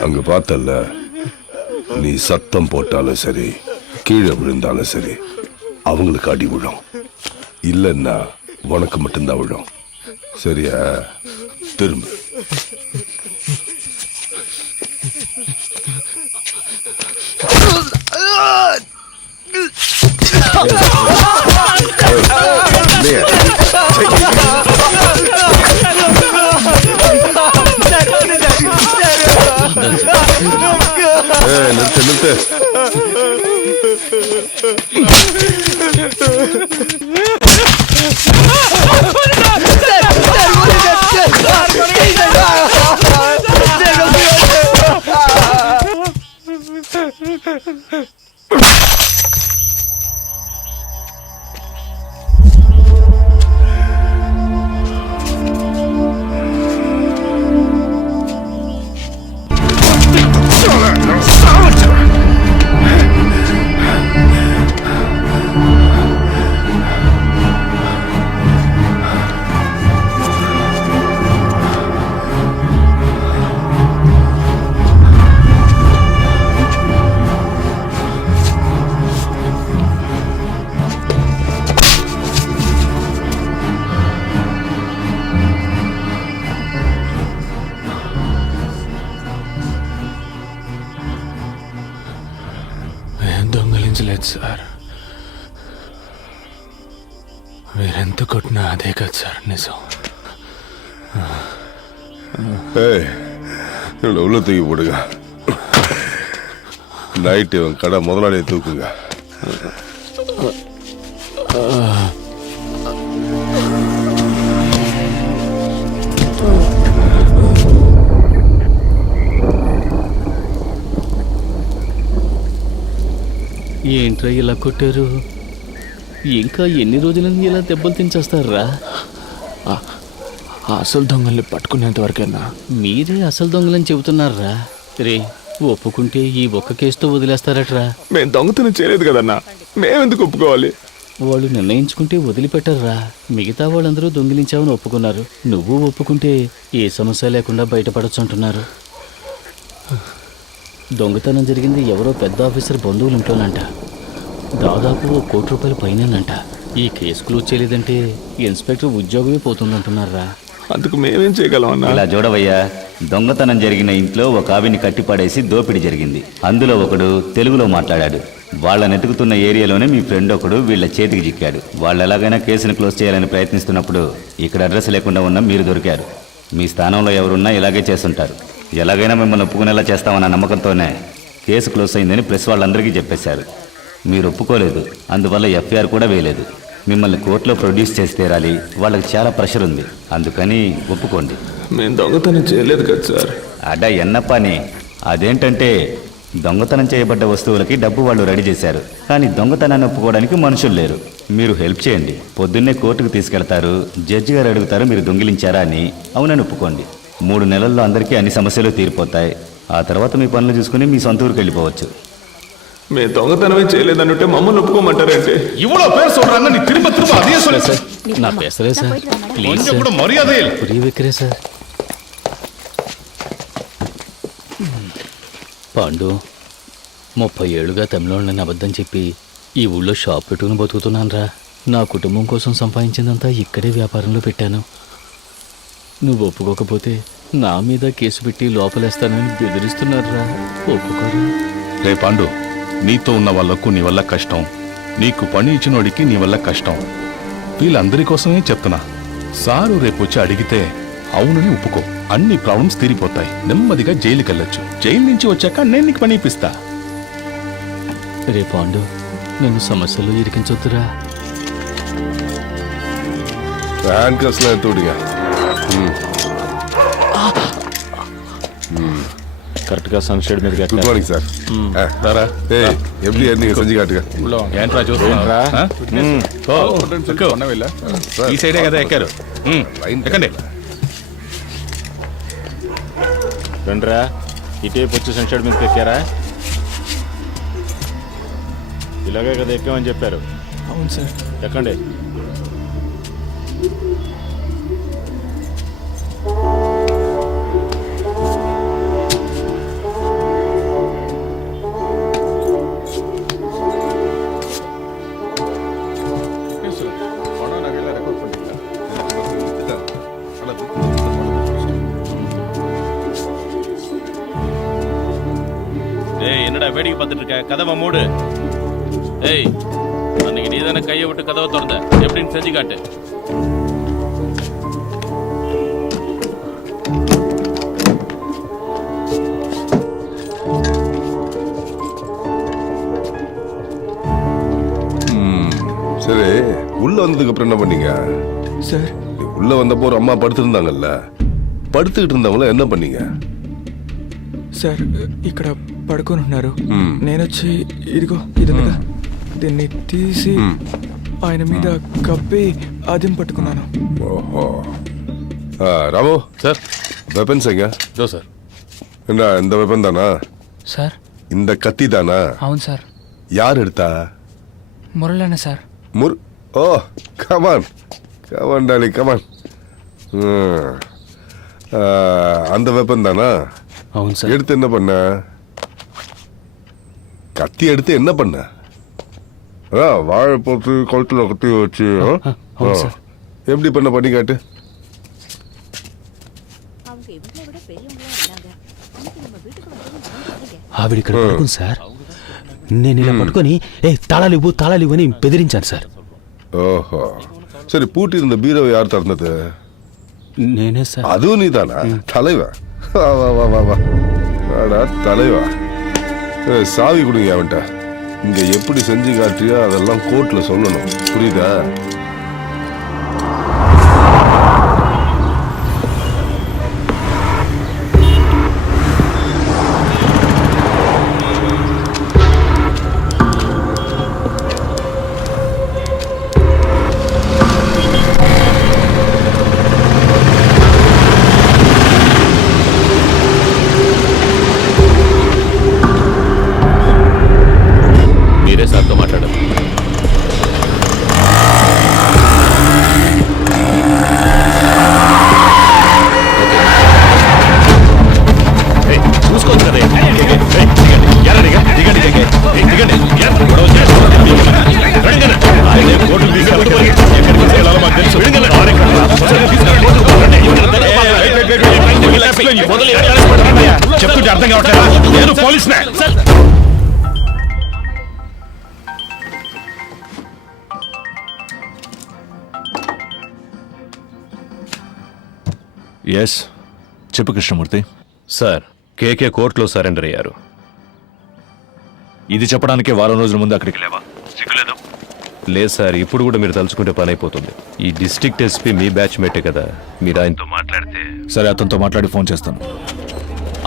அங்க பார்த்தல்ல, நீ சத்தம் போட்டாலும் சரி கீழே விழுந்தாலும் சரி அவங்களுக்கு அடி விழும். இல்லைன்னா உனக்கு மட்டும்தான் விழும். சரியா? திரும்ப. நிறுத்து. దొంగలించలేదు సార్. మీరెంత కొట్టినా అదే కదా సార్ నిజం. உள்ள தூக்கி போடுங்க. நைட்டு இவன் கடை முதலாளியை தூக்குங்க. ఏంట్రా ఇలా కొట్టారు? ఇంకా ఎన్ని రోజులని ఇలా దెబ్బలు తించేస్తారా? అసలు దొంగల్ని పట్టుకునేంత వరకైనా. మీరే అసలు దొంగలని చెబుతున్నారా? రే, ఒప్పుకుంటే ఈ ఒక్క కేసుతో వదిలేస్తారట్రా? మేము దొంగతనం చేయలేదు కదన్నా, మేమెందుకు ఒప్పుకోవాలి? వాళ్ళు నిర్ణయించుకుంటే వదిలిపెట్టర్రా. మిగతా వాళ్ళందరూ దొంగిలించావని ఒప్పుకున్నారు. నువ్వు ఒప్పుకుంటే ఏ సమస్య లేకుండా బయటపడచ్చు అంటున్నారు. దొంగతనం జరిగింది ఎవరో పెద్ద ఆఫీసర్ బంధువులు ఇంట్లోనంట. దాదాపు ₹1 కోటి పైనంట. ఈ కేసు క్లోజ్ చేయలేదంటే ఇన్స్పెక్టర్ ఉద్యోగమే పోతుందంటున్నారా? అందుకు మేమేం చేయగలం? ఇలా చూడవయ్యా, దొంగతనం జరిగిన ఇంట్లో ఒక ఆవిని కట్టిపడేసి దోపిడీ జరిగింది. అందులో ఒకడు తెలుగులో మాట్లాడాడు. వాళ్ళని ఎతుకుతున్న ఏరియాలోనే మీ ఫ్రెండ్ ఒకడు వీళ్ళ చేతికి చిక్కాడు. వాళ్ళు ఎలాగైనా కేసును క్లోజ్ చేయాలని ప్రయత్నిస్తున్నప్పుడు ఇక్కడ అడ్రస్ లేకుండా ఉన్న మీరు దొరికారు. మీ స్థానంలో ఎవరున్నా ఇలాగే చేస్తుంటారు. ఎలాగైనా మిమ్మల్ని ఒప్పుకునేలా చేస్తామన్న నమ్మకంతోనే కేసు క్లోజ్ అయిందని ప్రెస్ వాళ్ళందరికీ చెప్పేశారు. మీరు ఒప్పుకోలేదు, అందువల్ల ఎఫ్ఐఆర్ కూడా వేయలేదు. మిమ్మల్ని కోర్టులో ప్రొడ్యూస్ చేసి తీరాలి. వాళ్ళకి చాలా ప్రెషర్ ఉంది, అందుకని ఒప్పుకోండి. మేము దొంగతనం చేయలేదు కదా సార్. అడా ఎన్నప్పని. అదేంటంటే దొంగతనం చేయబడ్డ వస్తువులకి డబ్బు వాళ్ళు రెడీ చేశారు, కానీ దొంగతనాన్ని ఒప్పుకోవడానికి మనుషులు లేరు. మీరు హెల్ప్ చేయండి. పొద్దున్నే కోర్టుకు తీసుకెళ్తారు. జడ్జి గారు అడుగుతారు మీరు దొంగిలించారా అని. అవునని ఒప్పుకోండి. 3 నెలల్లో అందరికీ అన్ని సమస్యలు తీరిపోతాయి. ఆ తర్వాత మీ పనులు చూసుకుని మీ సొంత ఊరికి వెళ్ళిపోవచ్చు. మేము దొంగతనమే చేయలేదన్నట్టే మమ్మల్ని ఒప్పుకోమంటారంటే இவ்வளவு பேர் சொல்றாங்க, நீ திரும்ப அதே சொல்ல சார். నా పేసరే సార్, ప్లీజ్ கொஞ்சம் கூட மரியாதை இல்லை. పురి విక్రే సార్. పాండు, 30 ఏళ్ళుగా తమిళోళ్ళని అబద్ధం చెప్పి ఈ ఊళ్ళో షాప్ పెట్టుకుని బతుకుతున్నాను రా. నా కుటుంబం కోసం సంపాదించిందంతా ఇక్కడే వ్యాపారంలో పెట్టాను. నువ్వు ఒప్పుకోకపోతే నా మీద కేసు పెట్టి లోపలేస్తానని బెదిరిస్తున్నారా? ఒప్పుకోరు. రే పాండు, నీతో ఉన్న వాళ్ళకు నీ వల్ల కష్టం, నీకు పని ఇచ్చినోడికి నీ వల్ల కష్టం. వీళ్ళందరి కోసమే చెప్తున్నా. సారు రేపు వచ్చి అడిగితే అవునని ఒప్పుకో. అన్ని ప్రాబ్లమ్స్ తీరిపోతాయి. నెమ్మదిగా జైలుకి వెళ్ళొచ్చు. జైలు నుంచి వచ్చాక నేను నీకు పని ఇప్పిస్తా. రే పాండు, నన్ను సమస్యలు ఇరికించొద్దురా. கரெக்டாக சன்ஷேட் மீது குட் மார்னிங் சார். தாரா எப்படி நீங்க செஞ்சு காட்டுங்க. ఏంట్రా చూస్తున్నారా? ఈ సైడే కదా ఎక్కారు. ఎక్కండి. రండిరా, ఇటేపు వచ్చి సన్షేడ్ మీదకి ఎక్కారా? ఇలాగే కదా ఎక్కామని చెప్పారు. అవును సార్. ఎక్కండి. ஏய் என்னடா வேடிக்கை பார்த்துட்டு இருக்க? கதவை மூடு. ஏய் அன்னைக்கு நீ தானே கையை விட்டு கதவை திறந்த, எப்படின்னு செஞ்சு காட்டு. சரி, உள்ள வந்ததுக்கு அப்புறம் என்ன பண்ணீங்க సార్? உள்ள வந்தப்போ ஒரு அம்மா படுத்திருந்தாங்கல்ல, படுத்துக்கிட்டு இருந்தவங்கள என்ன பண்ணீங்க? సార్ ఇక్కడ పడుకొని ఉన్నారు. నేను వచ్చి ఇదిగో ఇది ఉందిగా, దీన్ని తీసి ఆయన మీద కప్పి అదిం పట్టుకున్నాను. ஓஹோ. ராமு సార్. வெப்பன்ஸ் எங்க? దో సార్. என்ன இந்த வெப்பன் தானா? సార్ இந்த கத்தி தானா? అవును సార్. யார் எடுத்தா? మురళన్న సార్. ஓ கமான் கமான் டாலி கமான். அந்த வெப்பன் தானா? అవును సార్. எடுத்து என்ன பண்ண? கத்தி எடுத்து என்ன பண்ண? வாழை போட்டு கழுத்துல கத்தி வச்சு అవును సార్. எப்படி பண்ணி காட்டு. ఆవిడ ఇక్కడ పడుకుంది సార్. నేను ఇలా పట్టుకొని తాళాలు ఇవ్వని బెదిరించాను సార్. ஓஹோ. சரி, பூட்டி இருந்த பீரோவை யார் திறந்தது? నేనే సార్. அதுவும் நீதானா? தலைவா, வா வா வா வா வா வாடா தலைவா. சாவி கொடுங்க அவன்கிட்ட. இங்க எப்படி செஞ்சு காட்டியோ அதெல்லாம் கோர்ட்ல சொல்லணும், புரியுதா? మీరే సార్తో మాట్లాడారు. చూసుకోవచ్చు కదా. చెప్తుంటే అర్థం కావట్లేదు. నేను పోలీసునే. ఎస్, చెప్పు కృష్ణమూర్తి. సార్, కేకే కోర్టులో సరెండర్ అయ్యారు. ఇది చెప్పడానికే వారం రోజుల ముందు అక్కడికి లేవా? సిగ్గులేదు? లేదు సార్, ఇప్పుడు కూడా మీరు తలుచుకుంటే పని అయిపోతుంది. ఈ డిస్ట్రిక్ట్ ఎస్పీ మీ బ్యాచ్ మేటే కదా, మీరు ఆయనతో మాట్లాడితే. సరే, అతనితో మాట్లాడి ఫోన్ చేస్తాను.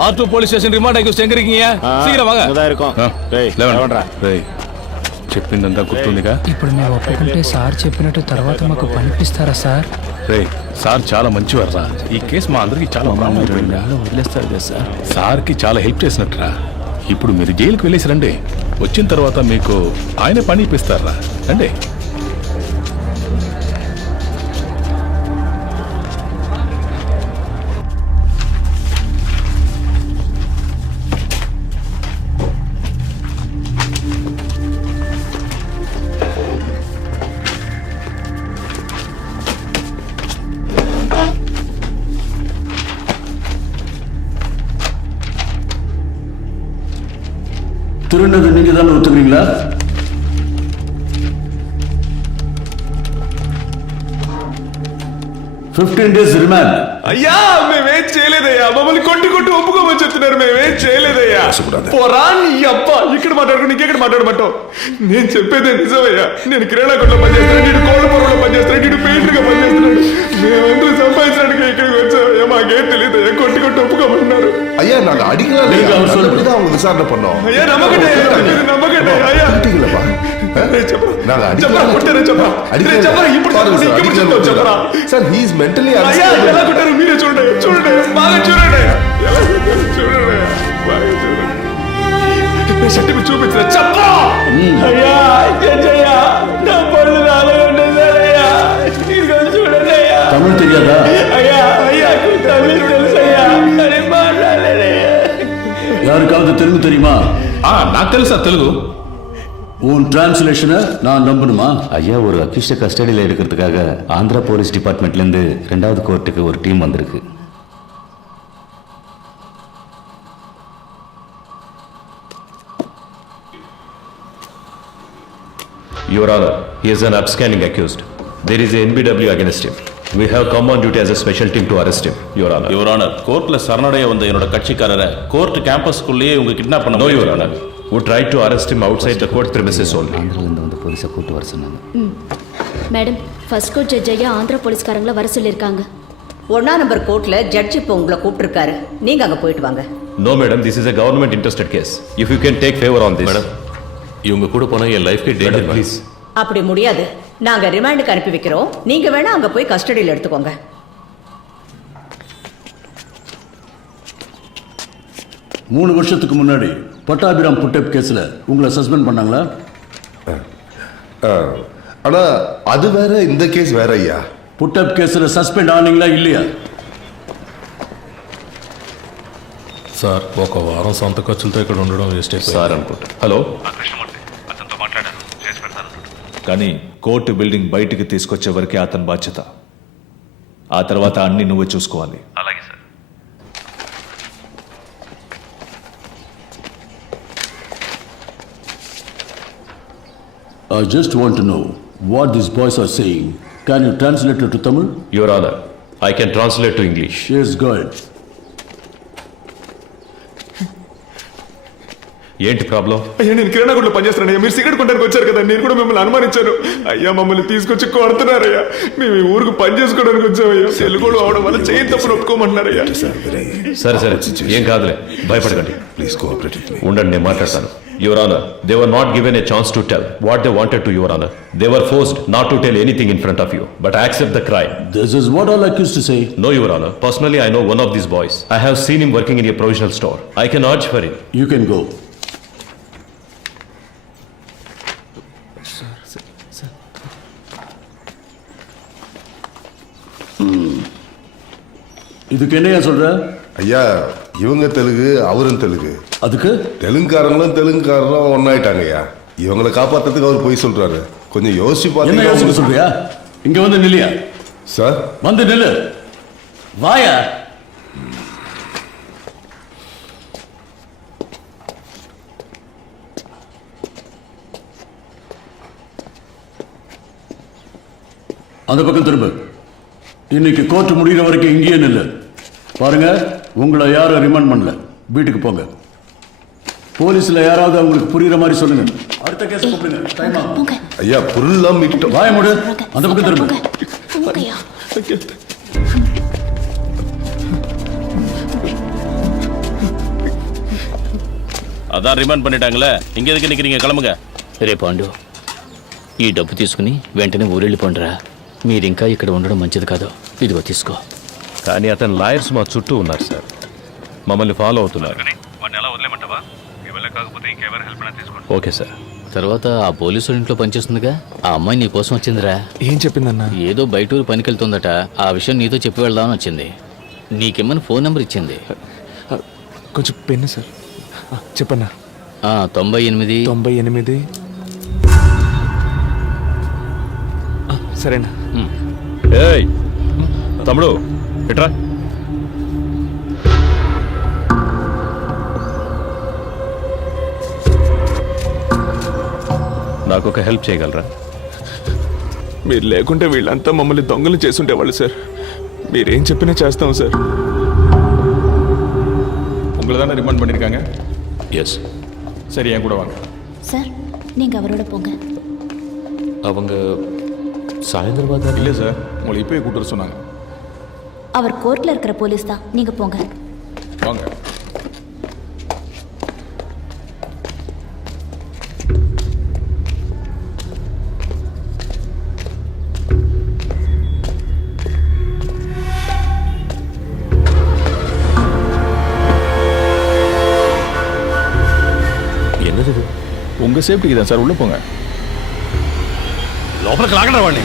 R2 போலீஸ் ஸ்டேஷன் ரிமாண்ட் ஆகி எங்க இருக்கீங்க? சீக்கிரம் வாங்க. చెప్పిందంతా గుర్తుందిగా? ఇప్పుడు మేము ఒప్పుకుంటే సార్ చెప్పినట్టు తర్వాత మాకు పనిపిస్తారా సార్? రే, సార్ చాలా మంచివారా. ఈ కేసు మా అందరికి చాలా వదిలేస్తారు కదా సార్. సార్కి చాలా హెల్ప్ చేసినట్టురా. ఇప్పుడు మీరు జైలుకి వెళ్ళేసి రండి. వచ్చిన తర్వాత మీకు ఆయన పని ఇప్పిస్తారా. రండి. திருநது நீங்க தானே ஒத்துக்கிறீங்களா? days remand. అయ్యా, మేమేం చేయలేదయ్యా. మమ్మల్ని కొట్టి ఒప్పుకోమని చెప్తున్నారు. మేమేం చేయలేదయ్యా. పోరా నీ అబ్బా, ఇక్కడ మాట్లాడుకుని ఇంకెక్కడ మాట్లాడమంటావు? నేను చెప్పేదే నిజమయ్యా. నేను కిరాణా కొట్లో పనిచేస్తున్నాను, నీడు కోళ్ళపురంలో పనిచేస్తున్నాడు, నీడు పెయింటర్ గా పనిచేస్తున్నాడు. మేమందరూ సంపాదించడానికి ఇక్కడికి వచ్చామయ్యా. మాకేం తెలియదయ్యా. కొట్టి ఒప్పుకోమన్నారు. ஐயா, நாங்க அடிக்கலாம் அவங்க விசாரணை பண்ணோம். ஐயா, நம்பகட்டே ஐயா. సార్, he is mentally అయ్యా, ఎలా కొట్టారు మీరే చూడండి. బాగా చూడండి. నా షర్ట్ మీద చూపించిన చెప్పా అయ్యా జడ్జి అయ్యా నా పళ్ళు రాలగొండే సార్ అయ్యా ఇదిగో చూడండి అయ్యా తమిళ తెలియదా అయ్యా అయ్యా తమిళ తెలుసు అయ్యా అని మాట్లాడలేదయ్యా யாருக்காவது தெலுங்கு தெரியுமா నాకు తెలుసా తెలుగు. உன் டிரான்ஸ்லேஷனை நான் நம்பணுமா? ஐயா ஒரு அக்யூஸ்ட கஸ்டடியில் எடுக்கிறதுக்காக ஆந்திரா போலீஸ் டிபார்ட்மெண்ட்லேருந்து 2வது கோர்ட்டுக்கு ஒரு டீம் வந்திருக்கு. Your Honor, he is an upstanding accused. There is a NBW against him. We have come on duty as a special team to arrest him, Your Honor. Your honour, கோர்ட்ல சரணடைய வந்த என்னோட கட்சிக்காரரை court கேம்பஸ்க்குள்ளேயே இவங்க kidnap பண்ண No, Your Honor. We tried to arrest him outside the court premises only. ஆந்திராவிலேருந்து வந்து போலீஸை கூட்டு வர சொன்னாங்க. மேடம் ஃபர்ஸ்ட் கோர்ட் ஜட்ஜ் ஐயா ஆந்திரா போலீஸ்காரங்கள வர சொல்லியிருக்காங்க. 1ஆம் நம்பர் கோர்ட்ல ஜட்ஜ் இப்போ உங்களை கூப்பிட்டுருக்காரு. நீங்க அங்க போயிட்டு வாங்க. No, madam, this is a government interested case. If you can take favor on this. Madam, இவங்க கூட போனா என் லைஃப்க்கு டேஞ்சர் ப்ளீஸ். அப்படி முடியாது. நாங்க ரிமாண்டுக்கு அனுப்பி வைக்கிறோம். நீங்க வேணா அங்க போய் கஸ்டடியில் எடுத்துக்கோங்க. 3 வருஷத்துக்கு முன்னாடி பட்டாபிராம் புட்டப் கேஸ்ல உங்களை சஸ்பெண்ட் பண்ணாங்களா? ஆனா அது வேற, இந்த கேஸ் வேற ஐயா. புட்டப் கேஸ்ல సస్పెండ్ ఆనీங்களா இல்லையா? సార్ ఒక వారం సొంత ఖర్చులతో ఇక్కడ ఉండడం వేస్ట్ సార్ అనుకుంటా. హలో, కానీ కోర్టు బిల్డింగ్ బయటికి తీసుకొచ్చే వరకే అతని బాధ్యత. ఆ తర్వాత అన్ని నువ్వే చూసుకోవాలి. అలాగే sir. I just want to know what these boys are saying. Can you translate it to Tamil? Your Honor, I can translate to English. Yes, go ahead. ఏంటి ప్రాబ్లం? అయ్యా నేను కిరాణా కొట్లో పనిచేస్తాను అయ్యా. మీరు సిగరెట్ కొనడానికి వచ్చారు కదా, నేను కూడా మిమ్మల్ని అనుమానించాను. అయ్యా మమ్మల్ని తీసుకొచ్చి కొడుతున్నారయ్యా. మేము ఈ ఊరికి పని చేసుకోవడానికి వచ్చామయ్యా. తెలుగులో అవడం వల్ల చేయి తప్పును ఒప్పుకోమంటున్నారయ్యా. సరే సరే, ఏం కాదులే, భయపడకండి. Please cooperate with me. ఉండండి, నేను మాట్లాడతాను. Your honour, they were not given a chance to tell what they wanted to your honour. They were forced not to tell anything in front of you, but accept the crime. This is what all accused to say. No, Your Honor. Personally, I know one of these boys. I have seen him working in a provisional store. I can urge for him. You can go. இதுக்கு என்னையா சொல்ற? ஐயா இவங்க தெலுங்கு, அவரும் தெலுங்கு. அதுக்கு தெலுங்குக்காரங்களும் தெலுங்குக்காரங்களும் ஒன்னாயிட்டாங்க ஐயா. இவங்களை காப்பாத்துறதுக்கு அவர் போய் சொல்றாரு. கொஞ்சம் யோசிச்சு என்ன யோசிக்க பாத்தீங்கன்னா சொல்றியா? இங்க வந்து நில்லியா? சார் வந்து நில்லு. வாயா. அந்த பக்கம் திரும்ப. இன்னைக்கு கோர்ட் முடிகிற வரைக்கும் இங்கேயே நில்லு. பாருங்க, உங்களை யாரும் ரிமாண்ட் பண்ணல. வீட்டுக்கு போங்க. போலீஸ்ல யாராவது அவங்களுக்கு புரியுற மாதிரி சொல்லுங்க. அடுத்த கேஸ் கூப்பிடுங்க. டைம் ஆகும். ஐயா பொருள்லாம் மீட்டோம். வாய மூடு. அந்த பக்கம் திரும்ப. அதான் ரிமாண்ட் பண்ணிட்டாங்களே, இங்க எதுக்கு நிக்கிறீங்க? கிளம்புங்க. రే పాండు, ఈ డబ్బు తీసుకుని వెంటనే ఊరెళ్ళిపోండిరా. మీరింకా ఇక్కడ ఉండడం మంచిది కాదు. ఇదిగో తీసుకో. కానీ అతని లాయర్స్ మా చుట్టూ ఉన్నారు సార్, మమ్మల్ని ఫాలో అవుతున్నారు. Okay sir. తర్వాత ఆ పోలీసు ఇంట్లో పనిచేస్తుందిగా, ఆ అమ్మాయి నీ కోసం వచ్చిందిరా. ఏం చెప్పిందన్నా? ఏదో బయట ఊరు పనికెళ్తుందట. ఆ విషయం నీతో చెప్పి వెళ్దామని వచ్చింది. నీకేమని ఫోన్ నెంబర్ ఇచ్చింది. కొంచెం పెన్ను సార్. చెప్పన్నా. 98. సరేనా? ఏయ్ తమ్ముడు, ఎట్రా. నాకు ఒక హెల్ప్ చేయగలరా? మీరు లేకుంటే వీళ్ళంతా మమ్మల్ని దొంగలు చేసుంటేవాళ్ళు సార్. మీరేం చెప్పినా చేస్తాం సార్. உங்களை தானே ரிமாண்ட் பண்ணியிருக்காங்க? எஸ். சரி, என் கூட வாங்க. சார் நீங்க அவரோட போங்க. அவங்க சாயந்தரமா இல்லை சார், உங்களை இப்போயே கூட்டு வர சொன்னாங்க. அவர் கோர்ட்ல இருக்கிற போலீஸ் தான். நீங்க போங்க. வாங்க. என்னது உங்க சேஃப்டிக்கு தான் சார், உள்ள போங்க. లోపలికి లాగడం వాడిని.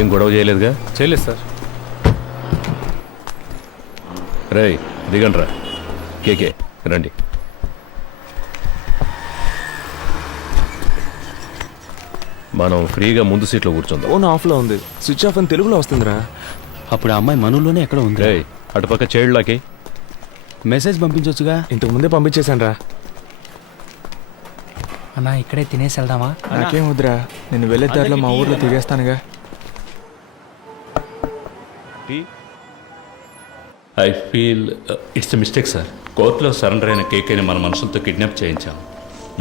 ఏం గొడవ చేయలేదుగా? చేయలేదు సార్. రేయ్ దిగండ్రా. కేకే రండి. మనం ఫ్రీగా ముందు సీట్లో కూర్చుందాం. ఫోన్ ఆఫ్లో ఉంది, స్విచ్ ఆఫ్ అని తెలుగులో వస్తుందిరా. అప్పుడు ఆ అమ్మాయి మనలోనే ఎక్కడ ఉంది? రేయ్ అటుపక్క చైల్డ్లాకి మెసేజ్ పంపించవచ్చుగా. ఇంతకు ముందే పంపించేశాను రా. అన్నా ఇక్కడే తినేసి వెళ్దామా? నాకేం వద్దురా, నేను వెళ్ళే దారిలో మా ఊర్లో తిరిగేస్తానుగా. I feel it's a mistake sir. కోర్టులో సరెండర్ అయిన కేకేని మన మనుషులతో కిడ్నాప్ చేయించాం.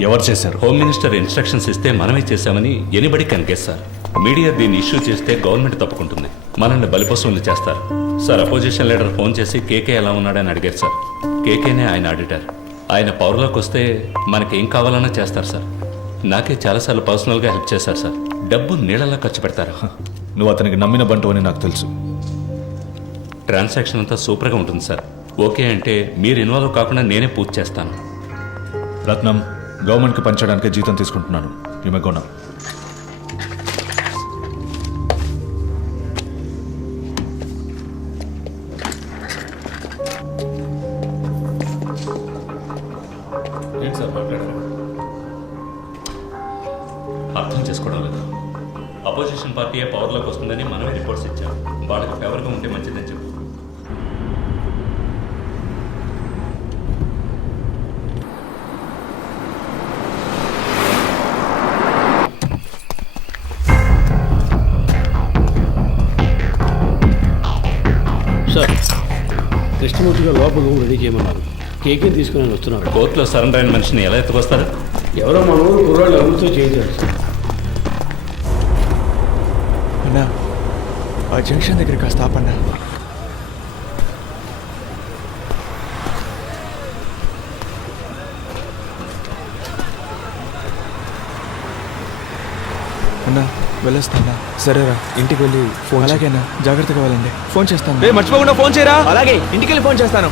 ఎవరు చేశారు? హోమ్ మినిస్టర్ ఇన్స్ట్రక్షన్స్ ఇస్తే మనమే చేశామని ఎనిబడి కన్కేస్ సార్. మీడియా దీన్ని ఇష్యూ చేస్తే గవర్నమెంట్ తప్పుకుంటుంది, మనల్ని బలిపశువులు చేస్తారు సార్. అపోజిషన్ లీడర్ ఫోన్ చేసి కేకే ఎలా ఉన్నాడని అడిగారు సార్. కేకేనే ఆయన ఆడిటర్. ఆయన పవర్లోకి వస్తే మనకేం కావాలన్నా చేస్తారు సార్. నాకే చాలాసార్లు పర్సనల్గా హెల్ప్ చేశారు సార్. డబ్బు నీళ్ళలా ఖర్చు పెడతారు. నువ్వు అతనికి నమ్మిన బంటు అని నాకు తెలుసు. ట్రాన్సాక్షన్ అంతా సూపర్గా ఉంటుంది సార్. ఓకే అంటే మీరు ఇన్వాల్వ్ కాకుండా నేనే పూర్తి చేస్తాను. రత్నం, గవర్నమెంట్కి పంచడానికి జీతం తీసుకుంటున్నాను. You may go now. ఏంటి సార్ మాట్లాడారు? అర్థం చేసుకోవడం లేదు. అపోజిషన్ పార్టీయే పవర్లోకి వస్తుందని మనమే రిపోర్ట్స్ ఇచ్చాం. వాళ్ళకి ఫేవర్గా ఉంటే మంచిదని చెప్పు. సార్, కృష్ణమూర్తిగా లోపల రూమ్ రెడీ చేయమన్నారు. కేకే తీసుకుని వస్తున్నారు. కోర్టులో సరెండర్ అయిన మనిషిని ఎలా ఎత్తుకొస్తారు? ఎవరో మన ఊరు కుర్రాళ్ళు ఎవరితో చేయించారు సార్. అన్నా, ఆ జంక్షన్ దగ్గర కాస్త ఆపన్నా. అన్నా వెళ్ళొస్తానా? సరేరా, ఇంటికి వెళ్ళి ఫోన్. అలాగేనా, జాగ్రత్తగా వెళ్ళండి. ఫోన్ చేస్తాను. రే మర్చిపోకుండా ఫోన్ చేయరా. అలాగే, ఇంటికి వెళ్ళి ఫోన్ చేస్తాను.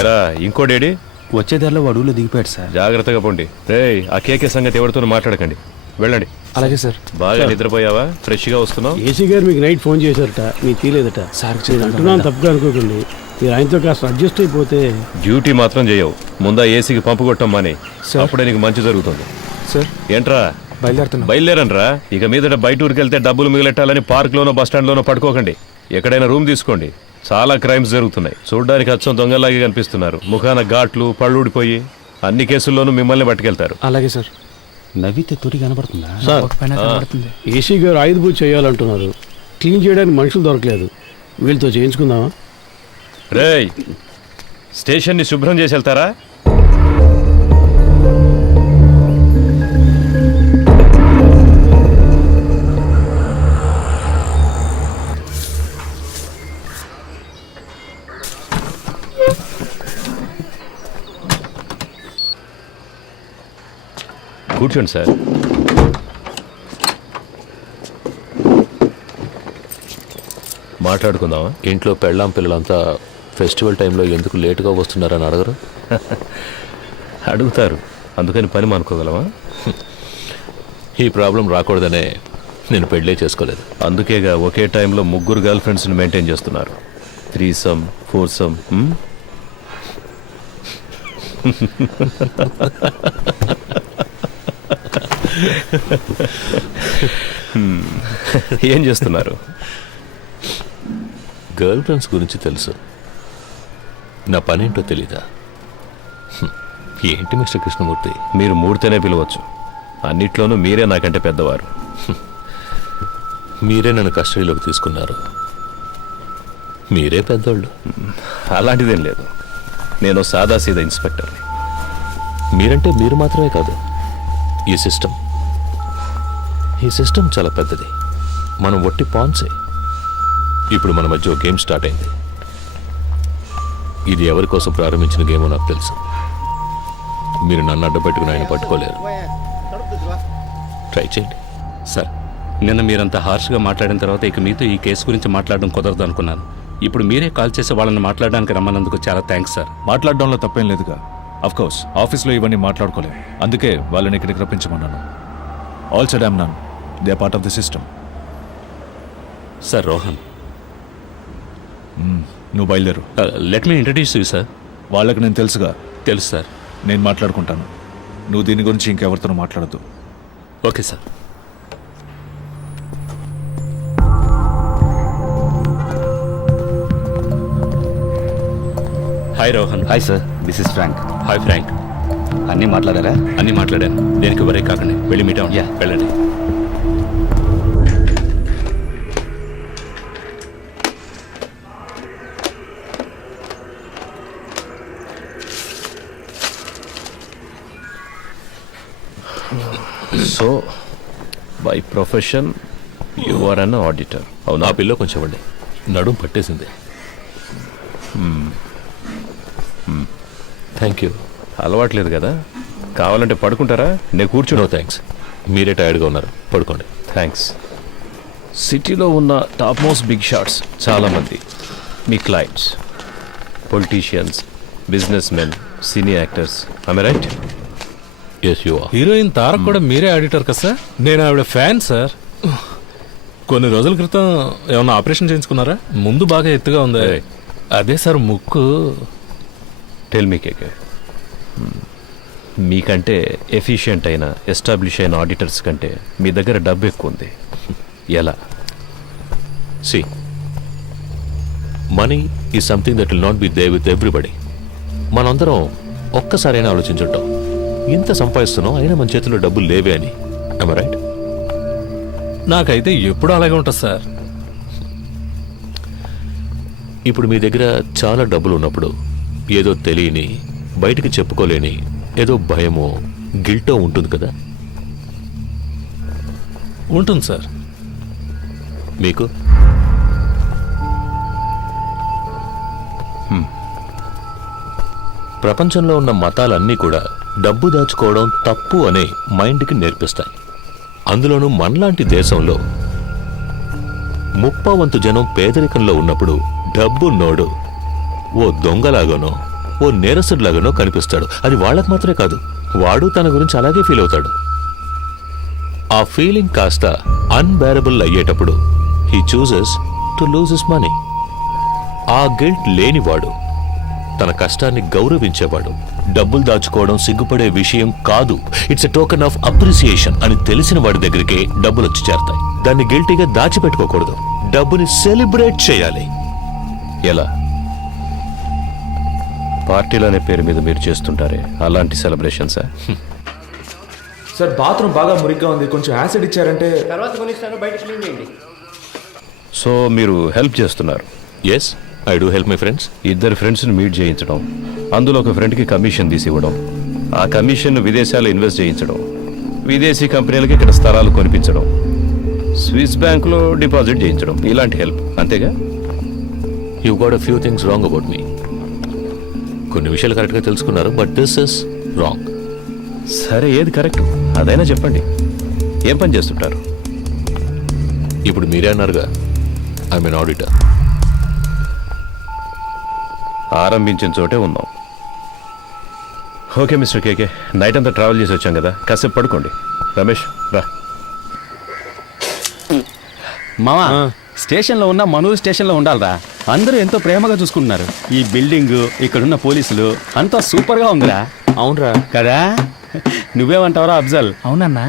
ఎరా ఇంకోడేడి? వచ్చే దారిలో అడవులో దిగిపోయాడు సార్. జాగ్రత్తగా పోండి. రేయ్ ఆ కేకే సంగతి ఎవరితో మాట్లాడకండి, వెళ్ళండి. అలాగే సార్. బాగా నిద్రపోయావా? ఫ్రెష్గా వస్తున్నావు? ఏసీ గారు మీకు నైట్ ఫోన్ చేశారట, మీకు తీలేదట. సార్ అంటున్నాను తప్పుగా అనుకోకండి. మీరు ఆయనతో కాస్త అడ్జస్ట్ అయిపోతే. డ్యూటీ మాత్రం చేయవు. ముందా ఏసీకి పంపు కొట్టమ్మని, అప్పుడే నీకు మంచి జరుగుతుంది. సార్ ఏంట్రా బయలుదేరండ్రా. ఇక మీదట బయట ఊరికి వెళ్తే డబ్బులు మిగిలెట్టాలని పార్క్లోనో బస్టాండ్లోనో పడుకోకండి. ఎక్కడైనా రూమ్ తీసుకోండి. చాలా క్రైమ్స్ జరుగుతున్నాయి. చూడ్డానికి అచ్చం దొంగలాగే కనిపిస్తున్నారు. ముఖాన ఘాట్లు, పళ్ళూడిపోయి అన్ని కేసుల్లోనూ మిమ్మల్ని పట్టుకెళ్తారు. అలాగే సార్. నవ్వితే తొడి కనబడుతుందా సార్? ఏసీ గారు ఆయుధ పూజ చేయాలంటున్నారు. క్లీన్ చేయడానికి మనుషులు దొరకలేదు. వీళ్ళతో చేయించుకుందామా? రేయ్ స్టేషన్ని శుభ్రం చేసి వెళ్తారా? కూర్చోండి సార్. మాట్లాడుకుందామా? ఇంట్లో పెళ్ళాం పిల్లలంతా ఫెస్టివల్ టైంలో ఎందుకు లేటుగా వస్తున్నారని అడగరు? అడుగుతారు, అందుకని పని మానుకోగలమా? ఈ ప్రాబ్లం రాకూడదనే నేను పెళ్ళే చేసుకోలేదు. అందుకేగా ఒకే టైంలో 3 గర్ల్ ఫ్రెండ్స్ని మెయింటైన్ చేస్తున్నారు. 3 some 4 some. ఏం చేస్తున్నారు? గర్ల్ ఫ్రెండ్స్ గురించి తెలుసు, నా పనేంటో తెలీదా? ఏంటి మిస్టర్ కృష్ణమూర్తి? మీరు మూడితేనే పిలవచ్చు. అన్నిట్లోనూ మీరే నాకంటే పెద్దవారు. మీరే నన్ను కస్టడీలోకి తీసుకున్నారు, మీరే పెద్దోళ్ళు. అలాంటిదేం లేదు, నేను సాదాసీదా ఇన్స్పెక్టర్ని. మీరంటే మీరు మాత్రమే కాదు, ఈ సిస్టమ్ చాలా పెద్దది. మనం ఒట్టి పాన్సే. ఇప్పుడు మన మధ్య గేమ్ స్టార్ట్ అయింది. ఇది ఎవరి కోసం ప్రారంభించిన గేమో నాకు తెలుసు. మీరు నన్ను అడ్డపెట్టుకుని ఆయన పట్టుకోలేరు. ట్రై చేయండి. సార్, నిన్న మీరంత హార్ష్గా మాట్లాడిన తర్వాత ఇక మీతో ఈ కేసు గురించి మాట్లాడడం కుదరదు అనుకున్నాను. ఇప్పుడు మీరే కాల్ చేసి వాళ్ళని మాట్లాడడానికి రమ్మన్నందుకు చాలా థ్యాంక్స్ సార్. మాట్లాడడంలో తప్పేం లేదుగా. కోర్స్ ఆఫీస్లో ఇవన్నీ మాట్లాడుకోలేం, అందుకే వాళ్ళని ఇక్కడికి రప్పించమన్నాను. All said I'm none, they are part of the system. Sir Rohan, నువ్వు బయలుదేరు. Let me introduce you sir. వాళ్ళకి నేను తెలుసుగా. తెలుసు సార్. నేను మాట్లాడుకుంటాను, నువ్వు దీని గురించి ఇంకెవరితోనూ మాట్లాడద్దు. Okay sir. Hi Rohan. Hi sir, this is Frank. Hi Frank. అన్నీ మాట్లాడారా? అన్నీ మాట్లాడాను. దేనికి వరే కాకండి, వెళ్ళి మీట్ అవ్వండి. వెళ్ళండి. So by profession you are an auditor. అవును. ఆ పిల్ల కొంచెం ఇవ్వండి, నడుం పట్టేసింది. Thank you. అలవాట్లేదు కదా, కావాలంటే పడుకుంటారా? నేను కూర్చుని. నో థ్యాంక్స్, మీరే టైర్డ్గా ఉన్నారు, పడుకోండి. థ్యాంక్స్. సిటీలో ఉన్న టాప్ మోస్ట్ బిగ్ షాట్స్ చాలామంది మీ clients, politicians, business men, cine actors. I right? Yes you are. Heroine Tarak కూడా మీరే ఆడిటర్ కదా సార్? నేను ఆవిడ ఫ్యాన్ సార్. కొన్ని రోజుల క్రితం ఏమన్నా ఆపరేషన్ చేయించుకున్నారా? ముందు బాగా ఎత్తుగా ఉంది. అదే సార్ ముక్కు. టెల్ మీ కేకే, మీకంటే ఎఫిషియెంట్ అయిన ఎస్టాబ్లిష్ అయిన ఆడిటర్స్ కంటే మీ దగ్గర డబ్బు ఎక్కువ ఉంది. ఎలా? See, money is something that will not be there with everybody. మనందరం ఒక్కసారైనా ఆలోచించుంటాం, ఇంత సంపాదిస్తున్నాం అయినా మన చేతిలో డబ్బులు లేవే అని. I'm right? నాకైతే ఎప్పుడు అలాగే ఉంటుంది సార్. ఇప్పుడు మీ దగ్గర చాలా డబ్బులు ఉన్నప్పుడు ఏదో తెలియని, బయటికి చెప్పుకోలేని ఏదో భయమో గిల్టో ఉంటుంది కదా? ఉంటుంది సార్. మీకు? ప్రపంచంలో ఉన్న మతాలన్నీ కూడా డబ్బు దాచుకోవడం తప్పు అనే మైండ్కి నేర్పిస్తాయి. అందులోనూ మనలాంటి దేశంలో 30% జనం పేదరికంలో ఉన్నప్పుడు డబ్బున్నోడు ఓ దొంగలాగానో ఓ నేరస్తుడిలాగానో కనిపిస్తాడు. అది వాళ్ళకు మాత్రమే కాదు, వాడు తన గురించి అలాగే ఫీల్ అవుతాడు. ఆ ఫీలింగ్ కాస్త అన్బేరబుల్ అయ్యేటప్పుడు he chooses to lose his money. ఆ గిల్ట్ లేనివాడు, తన కష్టాన్ని గౌరవించేవాడు, డబ్బులు దాచుకోవడం సిగ్గుపడే విషయం కాదు, it's a token of appreciation అని తెలిసిన వాడి దగ్గరికి డబ్బులు వచ్చి చేరతాయి. దాన్ని గిల్టీగా దాచిపెట్టుకోకూడదు, డబ్బుని సెలబ్రేట్ చేయాలి. ఎలా? పార్టీలనే పేరు మీద మీరు చేస్తుంటారే అలాంటి సెలబ్రేషన్సా? సార్, బాత్రూమ్ బాగా మురిగ్గా ఉంది, కొంచెం యాసిడ్ ఇచ్చారంటే. తర్వాత కొనిస్తాను, బయట క్లీన్ చేయండి. సో మీరు హెల్ప్ చేస్తున్నారు? Yes, I do help my friends. ఇద్దరు ఫ్రెండ్స్ని మీట్ చేయించడం, అందులో ఒక ఫ్రెండ్కి కమిషన్ తీసి ఇవ్వడం, ఆ కమిషన్ను విదేశాల్లో ఇన్వెస్ట్ చేయించడం, విదేశీ కంపెనీలకి ఇక్కడ స్థలాలు కొనిపించడం, స్విస్ బ్యాంకులో డిపాజిట్ చేయించడం, ఇలాంటి హెల్ప్. అంతేగా? You got a few things wrong about me. కొన్ని విషయాలు కరెక్ట్గా తెలుసుకున్నారు, బట్ దిస్ ఇస్ రాంగ్. సరే, ఏది కరెక్ట్ అదైనా చెప్పండి. ఏం పని చేస్తుంటారు? ఇప్పుడు మీరే అన్నారుగా, ఐ మీన్ ఆడిటర్. ఆరంభించిన చోటే ఉన్నాం. ఓకే మిస్టర్ కేకే, నైట్ అంతా ట్రావెల్ చేసి వచ్చాం కదా, కాసేపు పడుకోండి. రమేష్ రా. మావా, స్టేషన్లో ఉన్న మనూరు స్టేషన్లో ఉండాలిరా. అందరూ ఎంతో ప్రేమగా చూసుకుంటున్నారు. ఈ బిల్డింగ్, ఇక్కడున్న పోలీసులు అంతా సూపర్గా ఉందిరా. అవునరా. కదా, నువ్వేమంటావురా అఫ్జల్? అవునన్నా.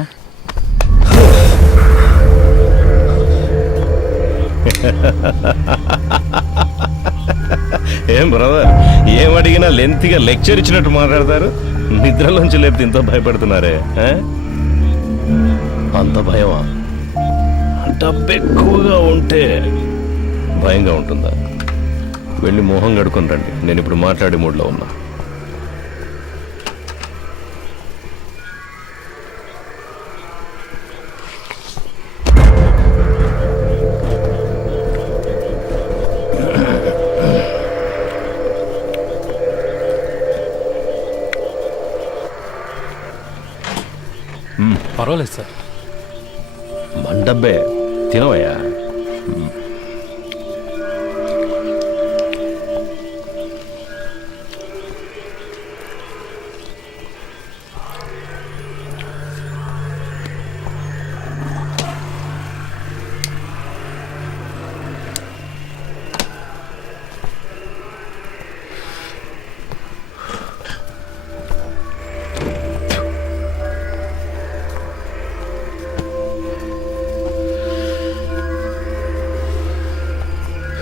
ఏం బ్రదర్, ఏం అడిగినా లెంత్గా లెక్చర్ ఇచ్చినట్టు మాట్లాడతారు. నిద్రలోంచి లేపితే ఇంత భయపడుతున్నారే? అంత భయమా? డబ్బు ఎక్కువగా ఉంటే భయంగా ఉంటుందా? వెళ్ళి మొహం కడుకొని రండి, నేను ఇప్పుడు మాట్లాడే మూడ్లో ఉన్నా. పర్వాలేదు సార్. మన డబ్బే, తినవయ్యా.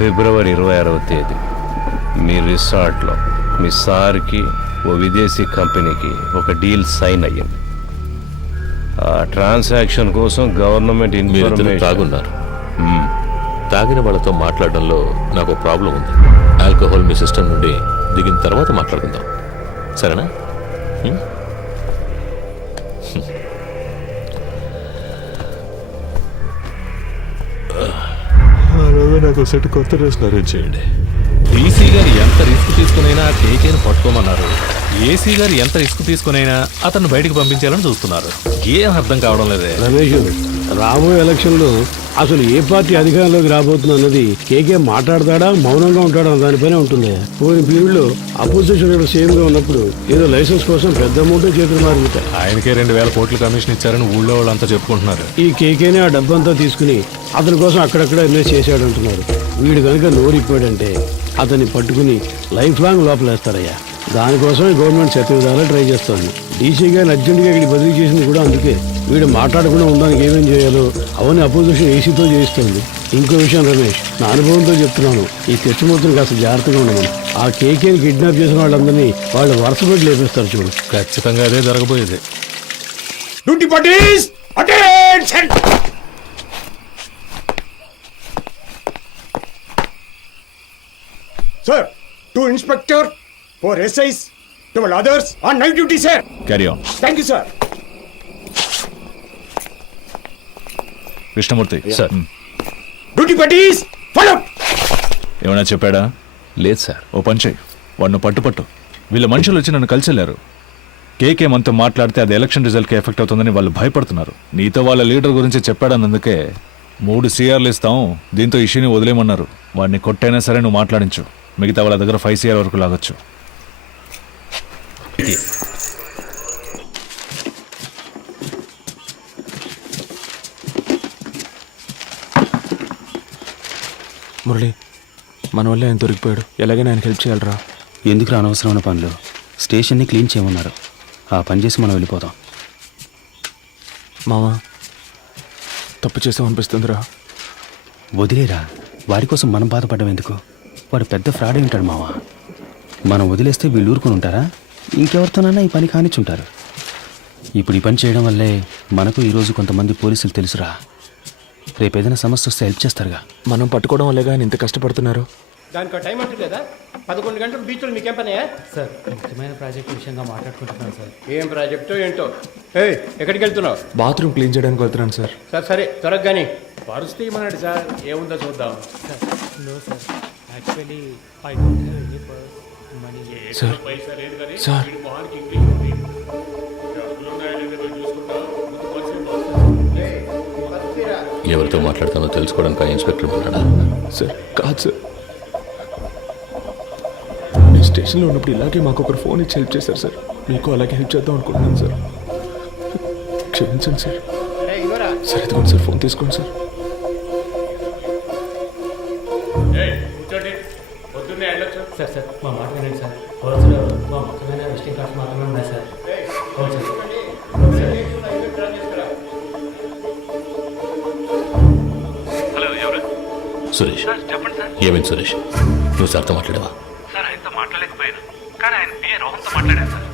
ఫిబ్రవరి 26వ తేదీ మీ రిసార్ట్లో మీ సార్కి ఓ విదేశీ కంపెనీకి ఒక డీల్ సైన్ అయ్యింది. ఆ ట్రాన్సాక్షన్ కోసం గవర్నమెంట్ ఇన్ఫర్మేషన్. తాగున్నారు. తాగిన వాళ్ళతో మాట్లాడడంలో నాకు ప్రాబ్లం ఉంది. ఆల్కహాల్ మీ సిస్టమ్ నుండి దిగిన తర్వాత మాట్లాడుకుందాం, సరేనా? నాకు సెట్ కొత్త డ్రెస్ అరేంజ్ చేయండి. డీసీ గారు ఎంత రిస్క్ తీసుకునైనా కేకేని పట్టుకోమన్నారు. ఏసీ గారు ఎంత రిస్క్ తీసుకునైనా అతను బయటకు పంపించాలని చూస్తున్నారు. ఏం అర్థం కావడం లేదే. రమేష్, రాబోయే ఎలక్షన్లో అసలు ఏ పార్టీ అధికారంలోకి రాబోతుంది అన్నది కేకే మాట్లాడతాడా మౌనంగా ఉంటాడా దానిపైనే ఉంటుంది. పోయిన పీరియడ్లో అపోజిషన్ లీడర్ సేమ్ గా ఉన్నప్పుడు ఏదో లైసెన్స్ కోసం పెద్ద అమౌంట్ చేతులు మారుతాయి. ఆయనకే 2000 కోట్ల కమిషన్ ఇచ్చారని ఊళ్ళో వాళ్ళంతా చెప్పుకుంటున్నారు. ఈ కేకేనే ఆ డబ్బంతా తీసుకుని అతని కోసం అక్కడక్కడ ఇన్వెస్ట్ చేశాడు అంటున్నారు. వీడు కనుక నోరిప్పాడంటే అతన్ని పట్టుకుని లైఫ్ లాంగ్ లోపలేస్తారయ్యా. దానికోసమే గవర్నమెంట్ శత విధాలా ట్రై చేస్తోంది. డీసీ గారిని అర్జెంటుగా ఇక్కడికి బదిలీ చేసింది కూడా అందుకే. వీడు మాట్లాడకుండా ఉండడానికి ఏమేం చేయాలో అవన్నీ అపోజిషన్ ఏసీతో చేయిస్తుంది. ఇంకో విషయం రమేష్, నా అనుభవంతో చెప్తున్నాను, ఈ తెచ్చిమూర్తిని కాస్త జాగ్రత్తగా ఉండమని. ఆ కేకేని కిడ్నాప్ చేసిన వాళ్ళందరినీ వాళ్ళు వరుస పెట్టి లేపేస్తారు చూడు. ఖచ్చితంగా అదే జరగబోయేది. Duty parties attention. Sir, 2 inspector, 4 SIs, 12 others on night duty, sir. Carry on. Thank you, sir. Krishnamurthy sir. Duty parties, follow. ఏమైనా చెప్పాడా? లేదు సార్. ఓ పని చేయి, వాడిని పట్టు. వీళ్ళ మనుషులు వచ్చి నన్ను కలిసి వెళ్ళారు. కేకే మనతో మాట్లాడితే అది ఎలక్షన్ రిజల్ట్కి ఎఫెక్ట్ అవుతుందని వాళ్ళు భయపడుతున్నారు. నీతో వాళ్ళ లీడర్ గురించి చెప్పాడన్నందుకే 3 CRలు ఇస్తాం, దీంతో ఇష్యూని వదిలేయమన్నారు. వాడిని కొట్టైనా సరే నువ్వు మాట్లాడించు. మిగతా వాళ్ళ దగ్గర 5 CR వరకు లాగొచ్చు. మురళి, మన వల్ల ఆయన దొరికిపోయాడు. ఎలాగైనా ఆయనకి హెల్ప్ చేయాలరా. ఎందుకు అనవసరమైన పనులు? స్టేషన్ని క్లీన్ చేయమన్నారు. ఆ పని చేసి మనం వెళ్ళిపోతాం. మావా, తప్పు చేసామనిపిస్తుందిరా. వదిలేరా, వాడి కోసం మనం బాధపడడం ఎందుకు? వాడు పెద్ద ఫ్రాడ్ అయి ఉంటాడు మావా. మనం వదిలేస్తే వీళ్ళు ఊరుకొని ఉంటారా? ఇంకెవరితోనైనా ఈ పని కానిచ్చుంటారు. ఇప్పుడు ఈ పని చేయడం వల్లే మనకు ఈరోజు కొంతమంది పోలీసులు తెలుసురా. రేపు ఏదైనా సమస్య వస్తే హెల్ప్ చేస్తారుగా. మనం పట్టుకోవడం వల్లేగా ఆయన ఇంత కష్టపడుతున్నారు. దానికి టైం అంటూ లేదా? 11 గంటలు బీచ్లో మీకేం పని? సార్, ముఖ్యమైన ప్రాజెక్ట్ విషయంగా మాట్లాడుకుంటున్నాను సార్. ఏం ప్రాజెక్టో ఏంటో. ఎక్కడికి వెళ్తున్నావు? బాత్రూమ్ క్లీన్ చేయడానికి వెళ్తున్నాను సార్. సరే త్వరగా కానీ పరిస్థితి ఏమన్నాడు సార్? ఏముందో చూద్దాం. No sir, actually I don't have any money. Sir sir ఎవరితో మాట్లాడుతానో తెలుసుకోవడానికి ఆ ఇన్స్పెక్టర్ ఉన్నాడా? సార్ కాదు సార్, నేను స్టేషన్లో ఉన్నప్పుడు ఇలాగే మాకు ఒకరు ఫోన్ ఇచ్చి హెల్ప్ చేశారు సార్. మీకు అలాగే హెల్ప్ చేద్దాం అనుకుంటున్నాను సార్. క్షమించండి సార్. సార్ ఇదిగోండి సార్, ఫోన్ తీసుకోండి సార్. కూర్చోండి. సార్ సార్ మా మాట వినండి సార్ పోలీసులు మా ముఖ్యమైన విజిటింగ్ కార్డ్స్ మాత్రమే ఉన్నాయి సార్ అవును సార్ హలో ఎవరు? సురేష్ చెప్పండి సార్. ఏమైంది సురేష్? నువ్వు సార్తో మాట్లాడావా? సార్ ఆయనతో మాట్లాడలేకపోయాను, కానీ ఆయన పిఏ రోహన్తో మాట్లాడాను సార్.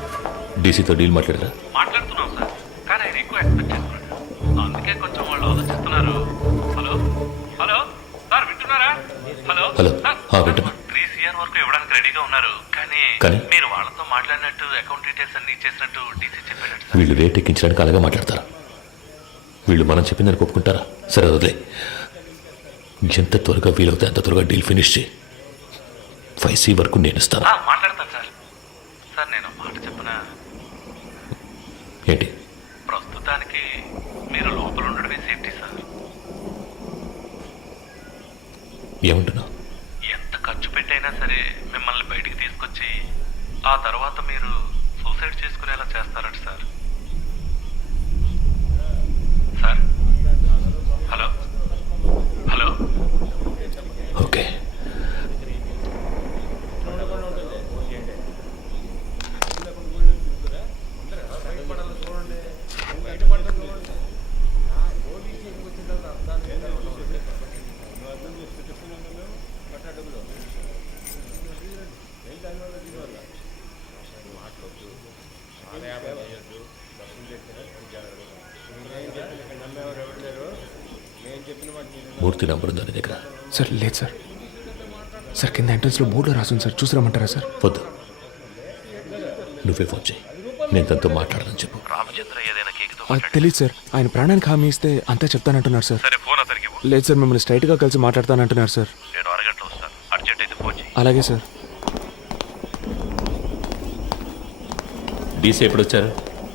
డీసీతో డీల్ మాట్లాడారా? మాట్లాడుతున్నాం సార్, కానీ ఆయన ఎక్కువ ఎక్స్పెక్ట్ చేస్తున్నాడు. అందుకే కొంచెం వాళ్ళు ఆలోచిస్తున్నారు. హలో హలో సార్ వింటున్నారా? హలో హలో సార్ వింటున్నా. 3 CR వరకు ఇవ్వడానికి రెడీగా ఉన్నారు, కానీ కానీ? మీరు వాళ్ళతో మాట్లాడినట్టు అకౌంట్ డీటెయిల్స్ అన్ని ఇచ్చేసినట్టు డీసీ చెప్పాడు. వీళ్ళు రేట్ ఎక్కించడానికి అలాగే మాట్లాడతారా? వీళ్ళు మనం చెప్పిందని ఒప్పుకుంటారా? సరే వదిలే. ఎంత త్వరగా వీలవుతే అంత త్వరగా డీల్ ఫినిష్ చేయి. 5C వరకు నేను ఇస్తాను. మాట్లాడతాను సార్. సార్ నేను మాట చెప్పనా? ఏంటి? ప్రస్తుతానికి మీరు లోపల ఉండడమే సేఫ్టీ సార్. ఏమంటున్నావు? ఎంత ఖర్చు పెట్టైనా సరే మిమ్మల్ని బయటికి తీసుకొచ్చి ఆ తర్వాత మీరు సూసైడ్ చేసుకునేలా చేస్తారట sir. Sir hello hello okay. Murthy number ఉందా నీ దగ్గర? సార్ లేదు సార్. సార్ కింద ఎంట్రన్స్లో బోర్డులో రాసుంది సార్, చూసి రమ్మంటారా సార్? వద్దు, నువ్వే ఫోన్ చేయి. నేను తనతో మాట్లాడాలని చెప్పు. రామచంద్ర ఏదైనా కేకుతో తెలియదు సార్. ఆయన ప్రాణానికి హామీ ఇస్తే అంతా చెప్తానంటున్నారు సార్. సరే ఫోన్ అతనికి ఇవ్వు. లేదు సార్, మిమ్మల్ని స్ట్రైట్గా కలిసి మాట్లాడతానంటున్నారు సార్. నేను అరగంటలో వస్తాను, అర్జెంట్ అయితే ఫోన్ చేయి. అలాగే సార్. డీసీ ఎప్పుడు వచ్చారు?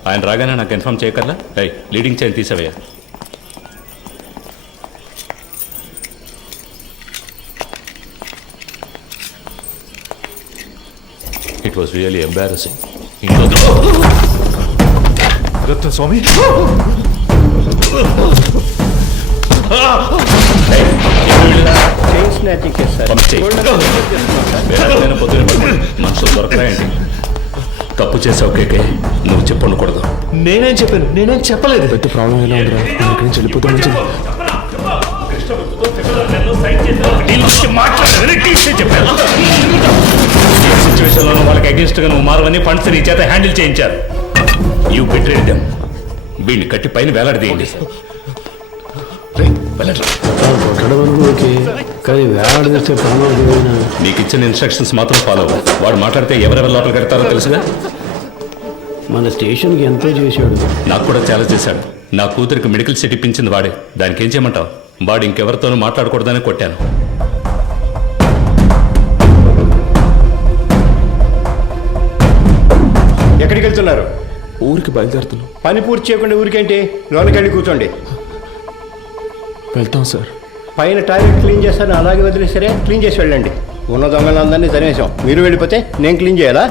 ఆయన రాగానే నాకు ఇన్ఫార్మ్ చేయకర్లా? లీడింగ్ చైన్ తీసేవయ్యా. It was really embarrassing. Swami మనుషులు దొరకరాయండి. తప్పు చేసావు కేకే, నువ్వు చెప్పకూడదు. నేనేం చెప్పాను? నేనేం చెప్పలేదు. పెద్ద ప్రాబ్లం ఎలా ఉందిరా? ఇక్కడి నుంచి వెళ్ళిపోతే మంచిది. సిచ్యువేషన్లో వాళ్ళకి అగేన్స్ట్ గా నువ్వు మారవని ఫండ్స్ నీ చేత హ్యాండిల్ చేయించారు. You betrayed them. వీడిని కట్టి పైన వేలాడదీయండి. నీకు ఇచ్చిన ఇన్స్ట్రక్షన్స్ మాత్రం ఫాలో అవ్వ. వాడు మాట్లాడితే ఎవరెవరు లోపల కడతారో తెలుసుగా. మన స్టేషన్కి ఎంతో చేశాడు. నాకు కూడా చాలా చేశాడు. నా కూతురికి మెడికల్ సీట్ ఇప్పించింది వాడే. దానికి ఏం చేయమంటావు? వాడు ఇంకెవరితోనూ మాట్లాడకూడదని కొట్టాను. ఎక్కడికి వెళ్తున్నారు? ఊరికి బయలుదేరుతున్నాం. పని పూర్తి చేయకుండా ఊరికేంటి? లోనకెళ్ళి కూర్చోండి. వెళ్తాం సార్. పైన టాయిలెట్ క్లీన్ చేస్తాను, అలాగే వదిలేసరే క్లీన్ చేసి వెళ్ళండి. ఉన్న దొంగలందరినీ తరిమేశాం. మీరు వెళ్ళిపోతే నేను క్లీన్ చేయాలా?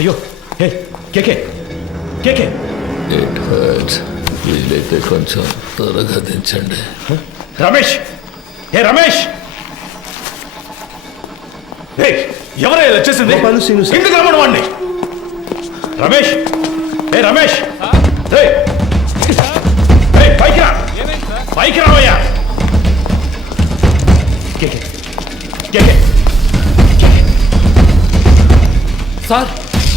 అయ్యో, హే కేకే కేకే. It hurts. వీలైతే కొంచెం త్వరగా దించండి. రమేష్, హే రమేష్, ఎవరే వచ్చేసింది? ఎందుకు రమ్మను వాడిని? రమేష్, హే రమేష్, పైకి రా, పైకి రావయ్యా. కేకే కేకే సార్,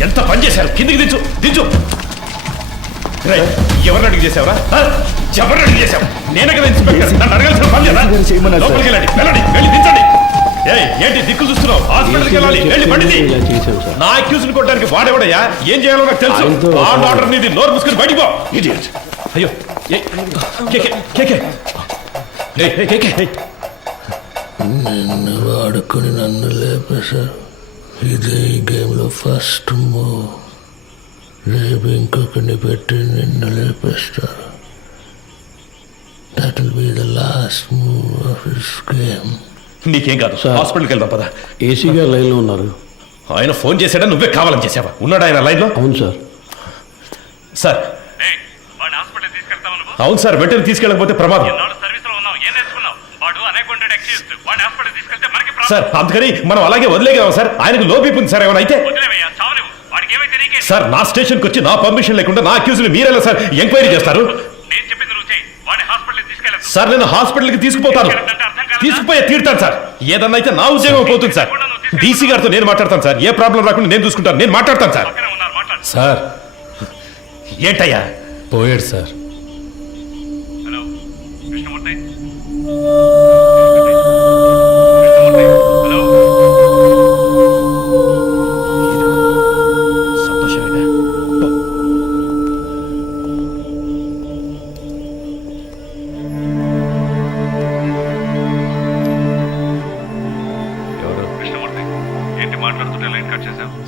ఎంత పని చేశారు? కిందికి దించు దించు. ఎవరిని అడిగి చేసావరా? ఎవరిని అడిగి చేసావు? నేనే కదా ఇన్స్పెక్టర్. నన్ను అడగాల్సిన పని లేదా? లోపలికి వెళ్ళండి, వెళ్ళండి, వెళ్ళి దించండి. ఏంటి దిక్కులు చూస్తున్నావు? హాస్పిటల్కి వెళ్ళాలి. వెళ్ళి బండిది. ఇలా చేశాం సార్. నా అక్యూజ్ని కొట్టడానికి వాడేవాడయ్యా? ఏం చేయాలో నాకు తెలుసు. ఆయనతో ఆర్డర్ నీది. నోరు మూసుకొని బయటికి పో. Idiot. అయ్యో కేకే నిన్ను వాడుకొని నన్ను లేపేశారు. ఇదే ఈ గేమ్లో ఫస్ట్ మూవ్. రేపు ఇంకొకరిని పెట్టి నిన్ను లేపేస్తారు. That will be the last move of this game. నీకేం కాదు. హాస్పిటల్కి వెళ్దాం పద. ఏసీ గారు లైన్లో ఉన్నారు. ఆయన ఫోన్ చేశాడా? నువ్వే కావాలని చేసావా? ఉన్నాడు ఆయన లైన్లో? అవును సార్. సార్ అవును సార్, వెంటనే తీసుకెళ్ళకపోతే ప్రమాదం. సార్ అందుకని మనం అలాగే వదిలేగలం సార్. ఆయనకు లో బీపీ ఉంది సార్. ఏమైనా అయితే సార్ నా స్టేషన్కి వచ్చి నా పర్మిషన్ లేకుండా నా అక్యూజ్ని మీరెలా సార్ ఎంక్వైరీ చేస్తారు? సార్ నేను హాస్పిటల్కి తీసుకుపోతాను. తీసుకుపోయే తీరుతాను సార్. ఏదన్నా అయితే నా ఉద్యోగం పోతుంది సార్. డీసీ గారితో నేను మాట్లాడతాను సార్. ఏ ప్రాబ్లం రాకుండా నేను చూసుకుంటాను. నేను మాట్లాడతాను సార్. సార్ ఏంటయ్యా? పోయాడు సార్.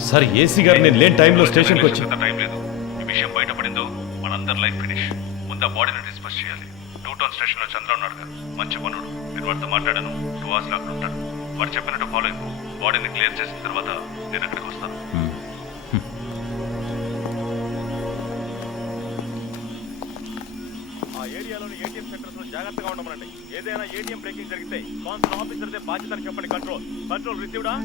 సార్ ఏసీ గారు నేను లేని టైంలో స్టేషన్కి వచ్చి టైం లేదు. ఈ విషయం బయటపడిందో మనందరి లైఫ్ ఫినిష్. ముందు బాడీని డిస్పోజ్ చేయాలి. 2 టౌన్ స్టేషన్ లో చంద్ర ఉన్నాడు కదా, మంచి పనుడు. నేను వాడితో మాట్లాడాను. 2 hours అక్కడ ఉంటాడు. వాడు చెప్పినట్టు ఫాలో అయిపో. బాడీని క్లియర్ చేసిన తర్వాత నేను అక్కడికి వస్తాను. ఆ ఏరియాలోని ఏటీఎం సెంటర్స్ లో జాగ్రత్తగా ఉండమనండి. ఏదైనా ఏటీఎం బ్రేకింగ్ జరిగితే కాన్సల్ ఆఫీసర్దే బాధ్యత చెప్పండి. కంట్రోల్ రిసీవ్డా?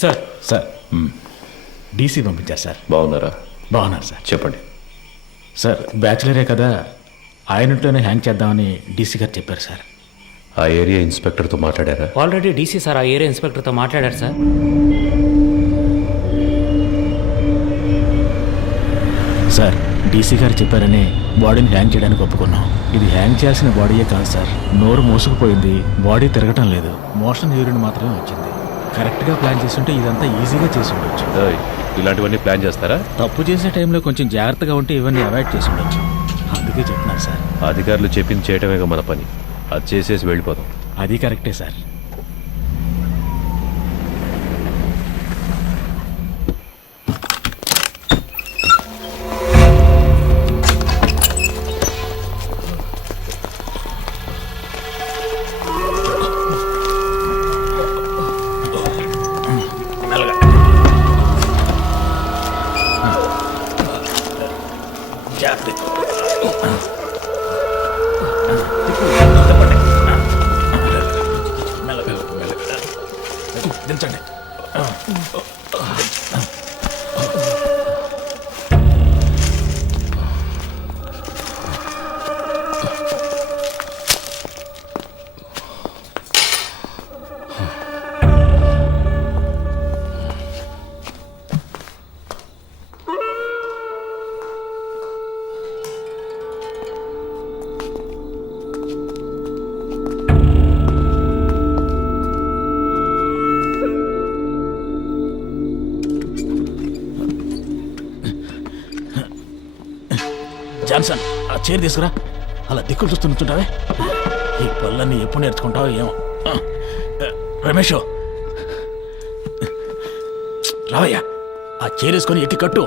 సార్ సార్ డీసీ పంపించారు సార్. బాగున్నారా? బాగున్నారు సార్. చెప్పండి సార్ బ్యాచులరే కదా, ఆయనట్లోనే హ్యాంగ్ చేద్దామని డీసీ గారు చెప్పారు సార్. ఆ ఏరియా ఇన్స్పెక్టర్తో మాట్లాడారా? ఆల్రెడీ డీసీ సార్ ఆ ఏరియా ఇన్స్పెక్టర్తో మాట్లాడారు సార్. సార్ డీసీ గారు చెప్పారని బాడీని హ్యాంగ్ చేయడానికి ఒప్పుకున్నాం. ఇది హ్యాంగ్ చేయాల్సిన బాడీయే కాదు సార్. నోరు మూసుకుపోయింది, బాడీ తిరగటం లేదు, మోషన్ యూరిన్ మాత్రమే వచ్చింది. కరెక్ట్గా ప్లాన్ చేస్తుంటే ఇదంతా ఈజీగా చేసి ఉండొచ్చు. ఇలాంటివన్నీ ప్లాన్ చేస్తారా? తప్పు చేసే టైంలో కొంచెం జాగ్రత్తగా ఉంటే ఇవన్నీ అవాయిడ్ చేసి ఉండొచ్చు. అందుకే చెప్తున్నాను సార్. అధికారులు చెప్పింది చేయటమేగా మన పని. అది చేసేసి వెళ్ళిపోతాం. అది కరెక్టే సార్. దించండి. జాన్సన్ ఆ చైర్ తీసుకురా. అలా దిక్కులు చూస్తూ నుంచుంటావే. ఈ పళ్ళన్నీ ఎప్పుడు నేర్చుకుంటావో ఏమో. రమేష్ రావయ్యా, ఆ చైర్ వేసుకొని ఎక్కి కట్టు.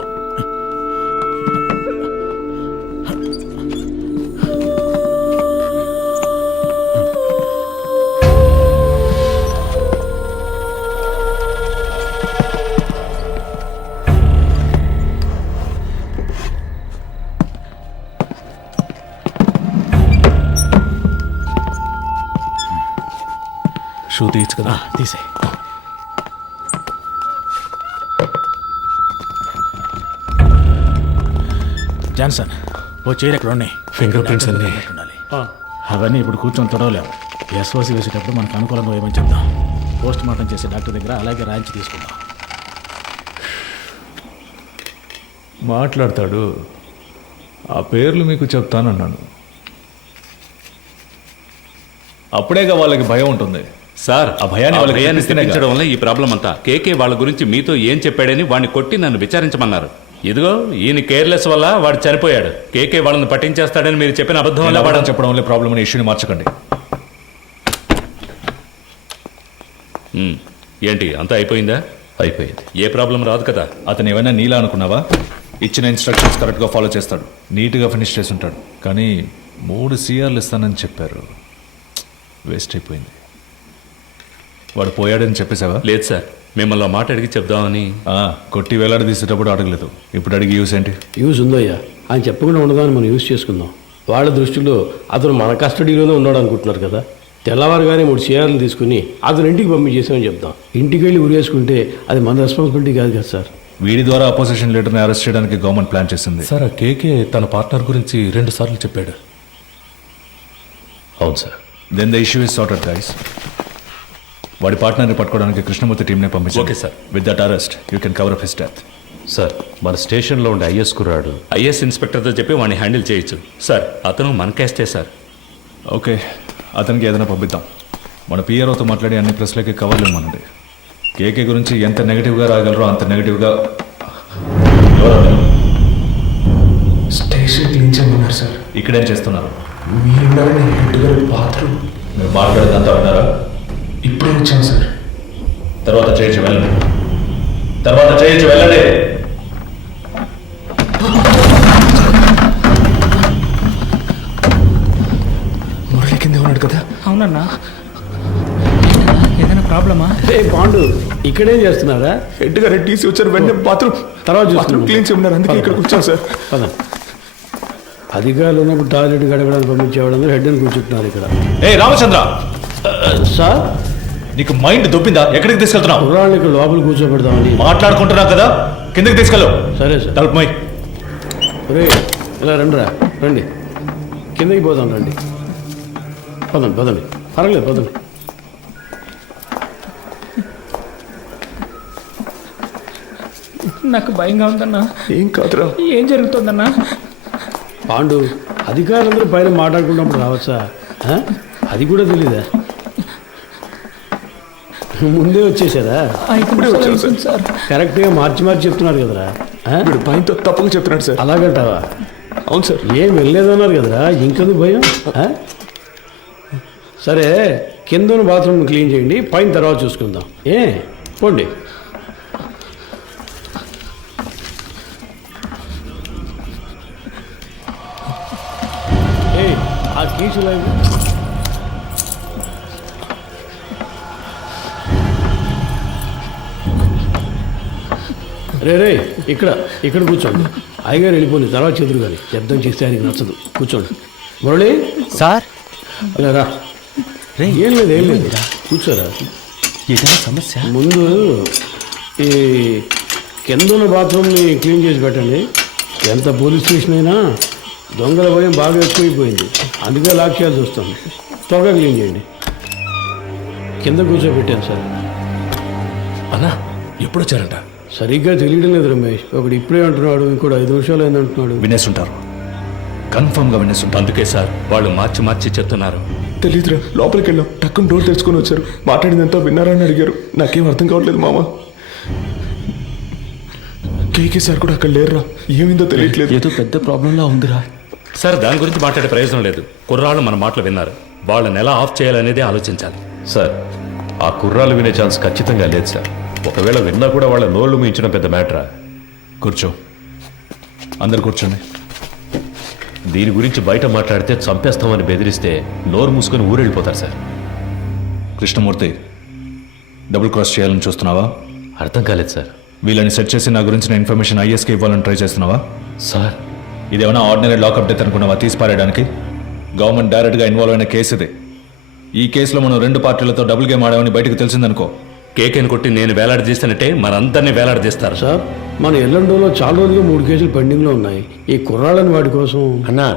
షూ తీయచ్చు కదా. తీసే. జాన్సన్ ఓ చైర్ ఎక్కడ ఉన్నాయి? ఫింగర్ ప్రింట్స్ అన్నీ అవన్నీ ఇప్పుడు కూర్చొని తొడవలేము. ఎస్ఓసి వేసేటప్పుడు మనకు అనుకూలంగా ఏమని చెప్దాం. పోస్ట్ మార్టం చేసే డాక్టర్ దగ్గర అలాగే రాయించి తీసుకుందాం. మాట్లాడతాడు. ఆ పేర్లు మీకు చెప్తానన్నాను. అప్పుడేగా వాళ్ళకి భయం ఉంటుంది. సార్ ఆ భయాన్ని వాళ్ళకి భయాన్ని తెప్పిస్తేనే తెప్పించడం వల్ల ఈ ప్రాబ్లం అంతా. కేకే వాళ్ళ గురించి మీతో ఏం చెప్పాడని వాడిని కొట్టి నన్ను విచారించమన్నారు. ఇదిగో ఈయన కేర్లెస్ వల్ల వాడు చనిపోయాడు. కేకే వాళ్ళని పట్టించేస్తాడని మీరు చెప్పిన అబద్ధం వల్ల వాడు చెప్పడం వల్ల ప్రాబ్లం అనే ఇష్యూని మార్చకండి. ఏంటి అంతా అయిపోయిందా? అయిపోయింది. ఏ ప్రాబ్లం రాదు కదా. అతను ఏమైనా నీలా అనుకున్నావా? ఇచ్చిన ఇన్స్ట్రక్షన్స్ కరెక్ట్గా ఫాలో చేస్తాడు, నీట్గా ఫినిష్ చేసి ఉంటాడు. కానీ 3 CRలు ఇస్తానని చెప్పారు. వేస్ట్ అయిపోయింది. వాడు పోయాడని చెప్పేసావా? లేదు సార్, మిమ్మల్ని మాట అడిగి చెప్దామని. కొట్టి వేలాడి తీసేటప్పుడు అడగలేదు, ఇప్పుడు అడిగి యూస్ ఏంటి? యూస్ ఉందయ్యా. ఆయన చెప్పకుండా ఉండదాన్ని మనం యూస్ చేసుకుందాం. వాళ్ళ దృష్టిలో అతను మన కస్టడీలోనే ఉన్నాడు అనుకుంటున్నారు కదా. తెల్లవారుగానే 3 CRలు తీసుకుని అతను ఇంటికి పంపించేసామని చెప్తాం. ఇంటికి వెళ్ళి ఉరేసుకుంటే అది మన రెస్పాన్సిబిలిటీ కాదు కదా సార్. వీడి ద్వారా అపోజిషన్ లీడర్ని అరెస్ట్ చేయడానికి గవర్నమెంట్ ప్లాన్ చేసింది. సార్ ఆ కేకే తన పార్ట్నర్ గురించి 2 సార్లు చెప్పాడు. అవును sir. Then the issue is sorted guys. వాడి పార్ట్నర్ని పట్టుకోవడానికి కృష్ణమూర్తి టీంనే పంపించారు. Okay sir. With that arrest you can cover up his death. Sir మన స్టేషన్లో ఉండే ఐఎస్ కుర్రాడు ఐఎస్ ఇన్స్పెక్టర్తో చెప్పి వాడిని హ్యాండిల్ చేయొచ్చు సార్. అతను మన కేస్టే సార్. ఓకే, అతనికి ఏదైనా పంపిద్దాం. మన పిఆర్ఓతో మాట్లాడి అన్ని ప్రెస్లకి కవర్లు ఇవ్వమనండి. కేకే గురించి ఎంత నెగిటివ్గా రాగలరో అంత నెగిటివ్గా. స్టేషన్ క్లీన్ చేయమన్నారు సార్. ఇక్కడేం చేస్తున్నారు? బాత్రూమ్. మీరు మాట్లాడేదంతా విన్నారా? ఇప్పుడే వచ్చాను సార్. తర్వాత చేయొచ్చు వెళ్ళండి. తర్వాత చేయొచ్చు వెళ్ళండి. మురళి కింద ఉన్నాడు కదా. అవునన్నా, ఏదైనా ప్రాబ్లమా? పాండు ఇక్కడేం చేస్తున్నారా? హెడ్ గారు టీసీ వచ్చారు. వెంటనే బాత్రూమ్ తర్వాత క్లీన్ చేయమన్నారు. అందుకే ఇక్కడికి వచ్చాను సార్. అధికారులు ఉన్నప్పుడు టాయిలెట్ గడగడానికి పంపించేవాళ్ళందరూ హెడ్ అని కూర్చుంటున్నారు ఇక్కడ. ఏ రామచంద్ర సార్, నీకు మైండ్ దొబ్బిందా? ఎక్కడికి తీసుకెళ్తున్నావు? కుర్రాళ్ళు ఇక్కడ లోపల కూర్చోబెడదామని మాట్లాడుకుంటున్నావు కదా, కిందకి తీసుకెళ్ళు. సరే సార్. తలుపు మై. ఒరే ఇలా రండి, కిందకి పోదాం. రండి, పదండి. పర్వాలేదు, పదండి. నాకు భయంగా ఉందన్నా. ఏం కాదురా. ఏం జరుగుతుందన్నా? పాండు, అధికారులందరూ పైన మాట్లాడుకున్నప్పుడు రావచ్చా? అది కూడా తెలీదా? ముందే వచ్చేసారా? సార్ కరెక్ట్గా మార్చి చెప్తున్నారు కదరా. భయంతో తప్పుగా చెప్తున్నాడు సార్. అలాగంటావా? అవును సార్. ఏం వెళ్ళలేదన్నారు కదరా, ఇంకెందుకు భయం? సరే, కింద బాత్రూమ్ క్లీన్ చేయండి, పైన తర్వాత చూసుకుందాం. పోండి. ఆ కీచులు రే ఇక్కడ కూర్చోండి. అయ్యగారు వెళ్ళిపోయింది, తర్వాత చెదురు కానీ శబ్దం చేస్తే ఆయనకి నచ్చదు. కూర్చోండి. మురళి సార్. అలా రా. ఏం లేదు కూర్చోరా. ఏదైనా సమస్య? ముందు ఈ కింద ఉన్న బాత్రూమ్ని క్లీన్ చేసి పెట్టండి. ఎంత పోలీస్ స్టేషన్ అయినా దొంగల భయం బాగా ఎక్కువైపోయింది, అందుకే లాక్ చేయాల్సి వస్తుంది. త్వరగా క్లీన్ చేయండి. కింద కూర్చోబెట్టాను సార్. అన్నా ఎప్పుడు వచ్చారంట? సరిగ్గా తెలియడం లేదు రమేష్. ఒకడు ఇప్పుడే అంటున్నాడు, ఇంకోటి 5 నిమిషాలు అయింది అంటున్నాడు. వినేస్తుంటారు, కన్ఫర్మ్గా వినేస్తుంటారు. అందుకే సార్ వాళ్ళు మార్చి చెప్తున్నారు. తెలీదురా. లోపలికి వెళ్ళాం, టక్కున డోర్ తెచ్చుకొని వచ్చారు. మాట్లాడిందంతా విన్నారని అడిగారు. నాకేం అర్థం కావట్లేదు మామ. కేకే సార్ కూడా అక్కడ లేరురా. ఏమైందో తెలియట్లేదు. ఏదో పెద్ద ప్రాబ్లంలా ఉందిరా. సార్ దాని గురించి మాట్లాడే ప్రయోజనం లేదు. కుర్రాళ్ళు మన మాటలు విన్నారు. వాళ్ళని ఎలా ఆఫ్ చేయాలనేదే ఆలోచించాలి. సార్ ఆ కుర్రాలు వినే ఛాన్స్ ఖచ్చితంగా లేదు సార్. ఒకవేళ విన్నా కూడా వాళ్ళ నోళ్ళు మించడం పెద్ద మ్యాటరా. కూర్చో, అందరు కూర్చోండి. దీని గురించి బయట మాట్లాడితే చంపేస్తామని బెదిరిస్తే నోరు మూసుకొని ఊరెళ్ళిపోతారు సార్. కృష్ణమూర్తి, డబుల్ క్రాస్ చేయాలని చూస్తున్నావా? అర్థం కాలేదు సార్. వీళ్ళని సెట్ చేసి నా గురించిన ఇన్ఫర్మేషన్ ఐఎస్కి ఇవ్వాలని ట్రై చేస్తున్నావా? సార్ ఇదేమైనా ఆర్డినరీ లాకప్ డెత్ అనుకున్నావా తీసి పారేయడానికి? గవర్నమెంట్ డైరెక్ట్గా ఇన్వాల్వ్ అయిన కేసు ఇది. ఈ కేసులో మనం 2 పార్టీలతో డబుల్ గేమ్ ఆడామని బయటకు తెలిసిందనుకో, కేకేని కొట్టి నేను వేలాడదీస్తానంటే మనందరినీ వేలాడదీస్తారు. సార్ మన ఎల్లండోలో చాలా రోజులుగా 3 కేసులు పెండింగ్లో ఉన్నాయి. ఈ కుర్రాళ్ళని వాటి కోసం అన్నా,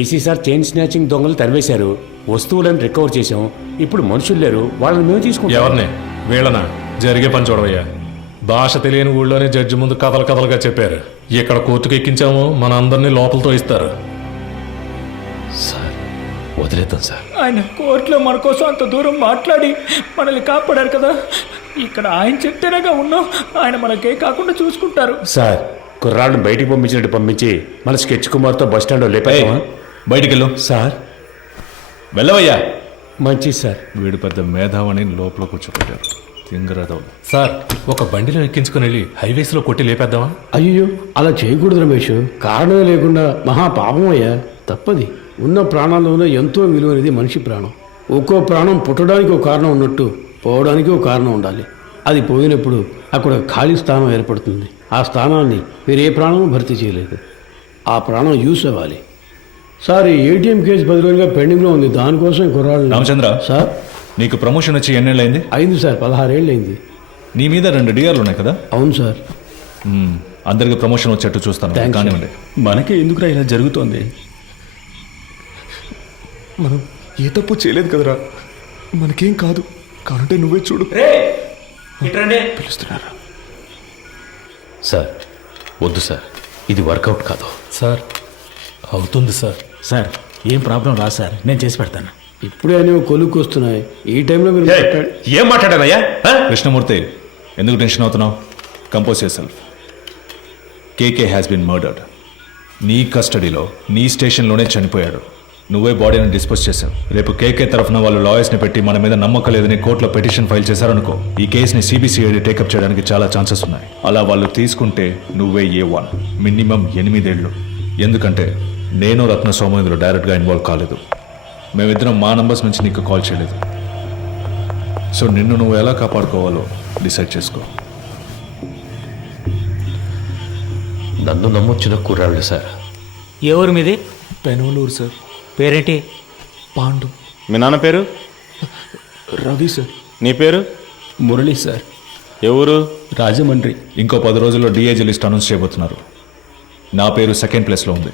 ఏసీ సార్ చైన్ స్నాచింగ్ దొంగలు తరివేశారు, వస్తువులను రికవర్ చేశాం. ఇప్పుడు మనుషులు లేరు, వాళ్ళని మేము తీసుకుంటాం. ఎవరిని? వీళ్ళనా? జరిగే పని చూడవయ్యా. భాష తెలియని ఊళ్ళోనే జడ్జి ముందు కథలుగా చెప్పారు. ఇక్కడ కోర్టుకు ఎక్కించాము, మన అందరినీ లోపలతో ఇస్తారు. సార్ వదిలేద్దాం సార్. ఆయన కోర్టులో మన కోసం అంత దూరం మాట్లాడి మనల్ని కాపాడారు కదా. ఇక్కడ ఆయన చెప్తేనేగా ఉన్నాం. ఆయన మనకే కాకుండా చూసుకుంటారు. సార్ కుర్రాళ్ళని బయటికి పంపించినట్టు పంపించి మన స్కెచ్ కుమార్తో బస్ స్టాండ్లో లేపామా? బయటికి వెళ్ళు. సార్ వెళ్ళవయ్యా. మంచిది సార్. వీడు పెద్ద మేధావని లోపల కూర్చోబెట్టారు. తింగరదవులు. సార్ ఒక బండిలో ఎక్కించుకుని వెళ్ళి హైవేస్లో కొట్టి లేపేద్దామా? అయ్యో అలా చేయకూడదు రమేష్. కారణమే లేకుండా మహా పాపం అయ్యా, తప్పది. ఉన్న ప్రాణాల్లోనే ఎంతో విలువైనది మనిషి ప్రాణం. ఒక్కో ప్రాణం పుట్టడానికి ఒక కారణం ఉన్నట్టు పోవడానికి ఒక కారణం ఉండాలి. అది పోయినప్పుడు అక్కడ ఖాళీ స్థానం ఏర్పడుతుంది. ఆ స్థానాన్ని వేరే ప్రాణం భర్తీ చేయలేదు. ఆ ప్రాణం యూస్ అవ్వాలి. సార్ ఈ ఏటీఎం కేసు 10 రోజులుగా పెండింగ్లో ఉంది. దానికోసం కుర్రాళ్ళు. రామచంద్ర సార్ నీకు ప్రమోషన్ వచ్చి ఎన్నేళ్ళైంది? అయింది సార్, 16 ఏళ్ళు అయింది. నీ మీద 2 డిఆర్లు ఉన్నాయి కదా? అవును సార్. అందరికి ప్రమోషన్ వచ్చేట్టు చూస్తాను. కానివ్వండి. మనకే ఎందుకురా ఇలా జరుగుతోంది? మనం ఏ తప్పు చేయలేదు కదరా. మనకేం కాదు. కానంటే నువ్వే చూడు. పిలుస్తున్నారా? సార్ వద్దు సార్, ఇది వర్కౌట్ కాదు. సార్ అవుతుంది సార్. సార్ ఏం ప్రాబ్లం రా సార్, నేను చేసి పెడతాను. ఇప్పుడే అనేవి కొలుక్కు వస్తున్నాయి. ఈ టైంలో మీరు ఏం మాట్లాడానయ్యా? కృష్ణమూర్తి, ఎందుకు టెన్షన్ అవుతున్నావు? Compose yourself. KK has been murdered. నీ కస్టడీలో నీ స్టేషన్లోనే చనిపోయాడు. నువ్వే బాడీని డిస్పోజ్ చేశావు. రేపు కేకే తరఫున వాళ్ళు లాయర్స్ని పెట్టి మన మీద నమ్మకం లేదని కోర్టులో పిటిషన్ ఫైల్ చేశారనుకో, ఈ కేసుని సిబిసిఐడి టేకప్ చేయడానికి చాలా ఛాన్సెస్ ఉన్నాయి. అలా వాళ్ళు తీసుకుంటే నువ్వే A1, మినిమం 8 ఏళ్ళు. ఎందుకంటే నేను రత్న సోమేంద్ర డైరెక్ట్గా ఇన్వాల్వ్ కాలేదు. మేమిద్దరం మా నంబర్స్ నుంచి నీకు కాల్ చేయలేదు. సో నిన్ను నువ్వు ఎలా కాపాడుకోవాలో డిసైడ్ చేసుకో. నన్ను నమ్మొచ్చిన కుర్రాళ్ళు సార్. ఎవరు మీది? పెనవలూరు సార్. పేరేంటి? పాండు. మీ నాన్న పేరు? రవి సార్. నీ పేరు? మురళి సార్. ఎవరు? రాజమండ్రి. ఇంకో 10 రోజుల్లో డిఏజీ లిస్ట్ అనౌన్స్ చేయబోతున్నారు. నా పేరు 2nd ప్లేస్లో ఉంది.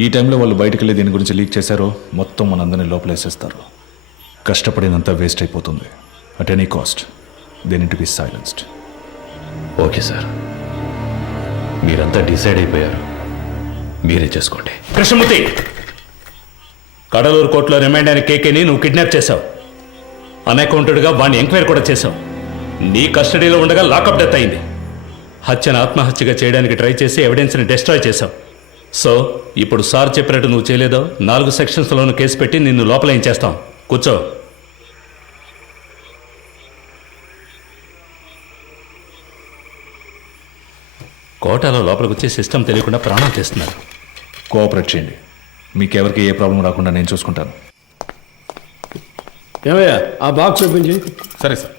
ఈ టైంలో వాళ్ళు బయటకు వెళ్ళి దీని గురించి లీక్ చేశారో మొత్తం మనందరినీ లోపలేసేస్తారు. కష్టపడినంత వేస్ట్ అయిపోతుంది. At any cost they need to be silenced. Okay sir, మీరంతా డిసైడ్ అయిపోయారు, మీరే చేసుకోండి. కృష్ణమూర్తి, కడలూరు కోర్టులో రిమైండ్ అయిన కేకేని నువ్వు కిడ్నాప్ చేశావు. అన్అకౌంటెడ్గా వాడిని ఎంక్వైరీ కూడా చేశావు. నీ కస్టడీలో ఉండగా లాకప్ డెత్ అయింది. హత్యను ఆత్మహత్యగా చేయడానికి ట్రై చేసి ఎవిడెన్స్ని డిస్ట్రాయ్ చేశావు. సో ఇప్పుడు సార్ చెప్పినట్టు నువ్వు చేయలేదో 4 సెక్షన్స్లోనూ కేసు పెట్టి నిన్ను లోపల ఏం చేస్తాం. కూర్చో. కోటాలో లోపలికి వచ్చి సిస్టమ్ తెలియకుండా ప్రాణం చేస్తున్నారు. కోఆపరేట్ చేయండి. మీకెవరికి ఏ ప్రాబ్లం రాకుండా నేను చూసుకుంటాను. ఏమయ్యా ఆ బాక్స్ ఓపెన్ చేయి. సరే సార్.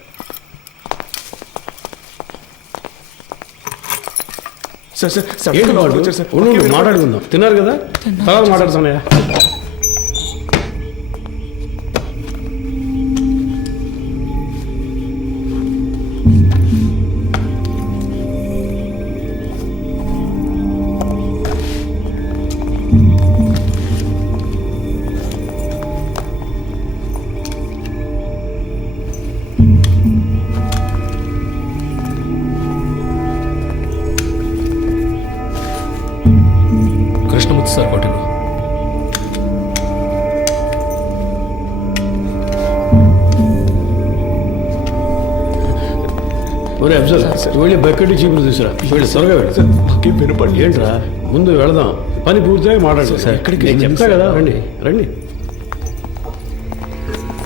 సార్ ఏంటి వాడు? ఉండు, మాట్లాడుకుందాం. తిన్నారు కదా, తర్వాత మాట్లాడుతున్నాయా? కృష్ణమూర్తి సార్ కోటిలో. ఒరే అఫ్జల్, వెళ్ళి బకెట్ చీపులు తీసురా. వెళ్ళి త్వరగా వెళ్ళి. మాకేం వినపడి ఏంట్రా ముందు వెళదాం, పని పూర్తిగా మాట్లాడదు. సార్, ఎక్కడికి? నేను చెప్తా కదా, రండి రండి.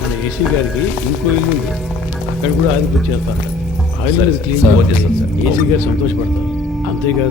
మన ఏసీ గారికి ఇంకో ఇల్లు ఉంది, అక్కడ కూడా ఆదిపత్తి చేస్తారు. ఆ ఇల్లు క్లీన్ ఏసీ గారు సంతోషపడతారు. అంతేకాదు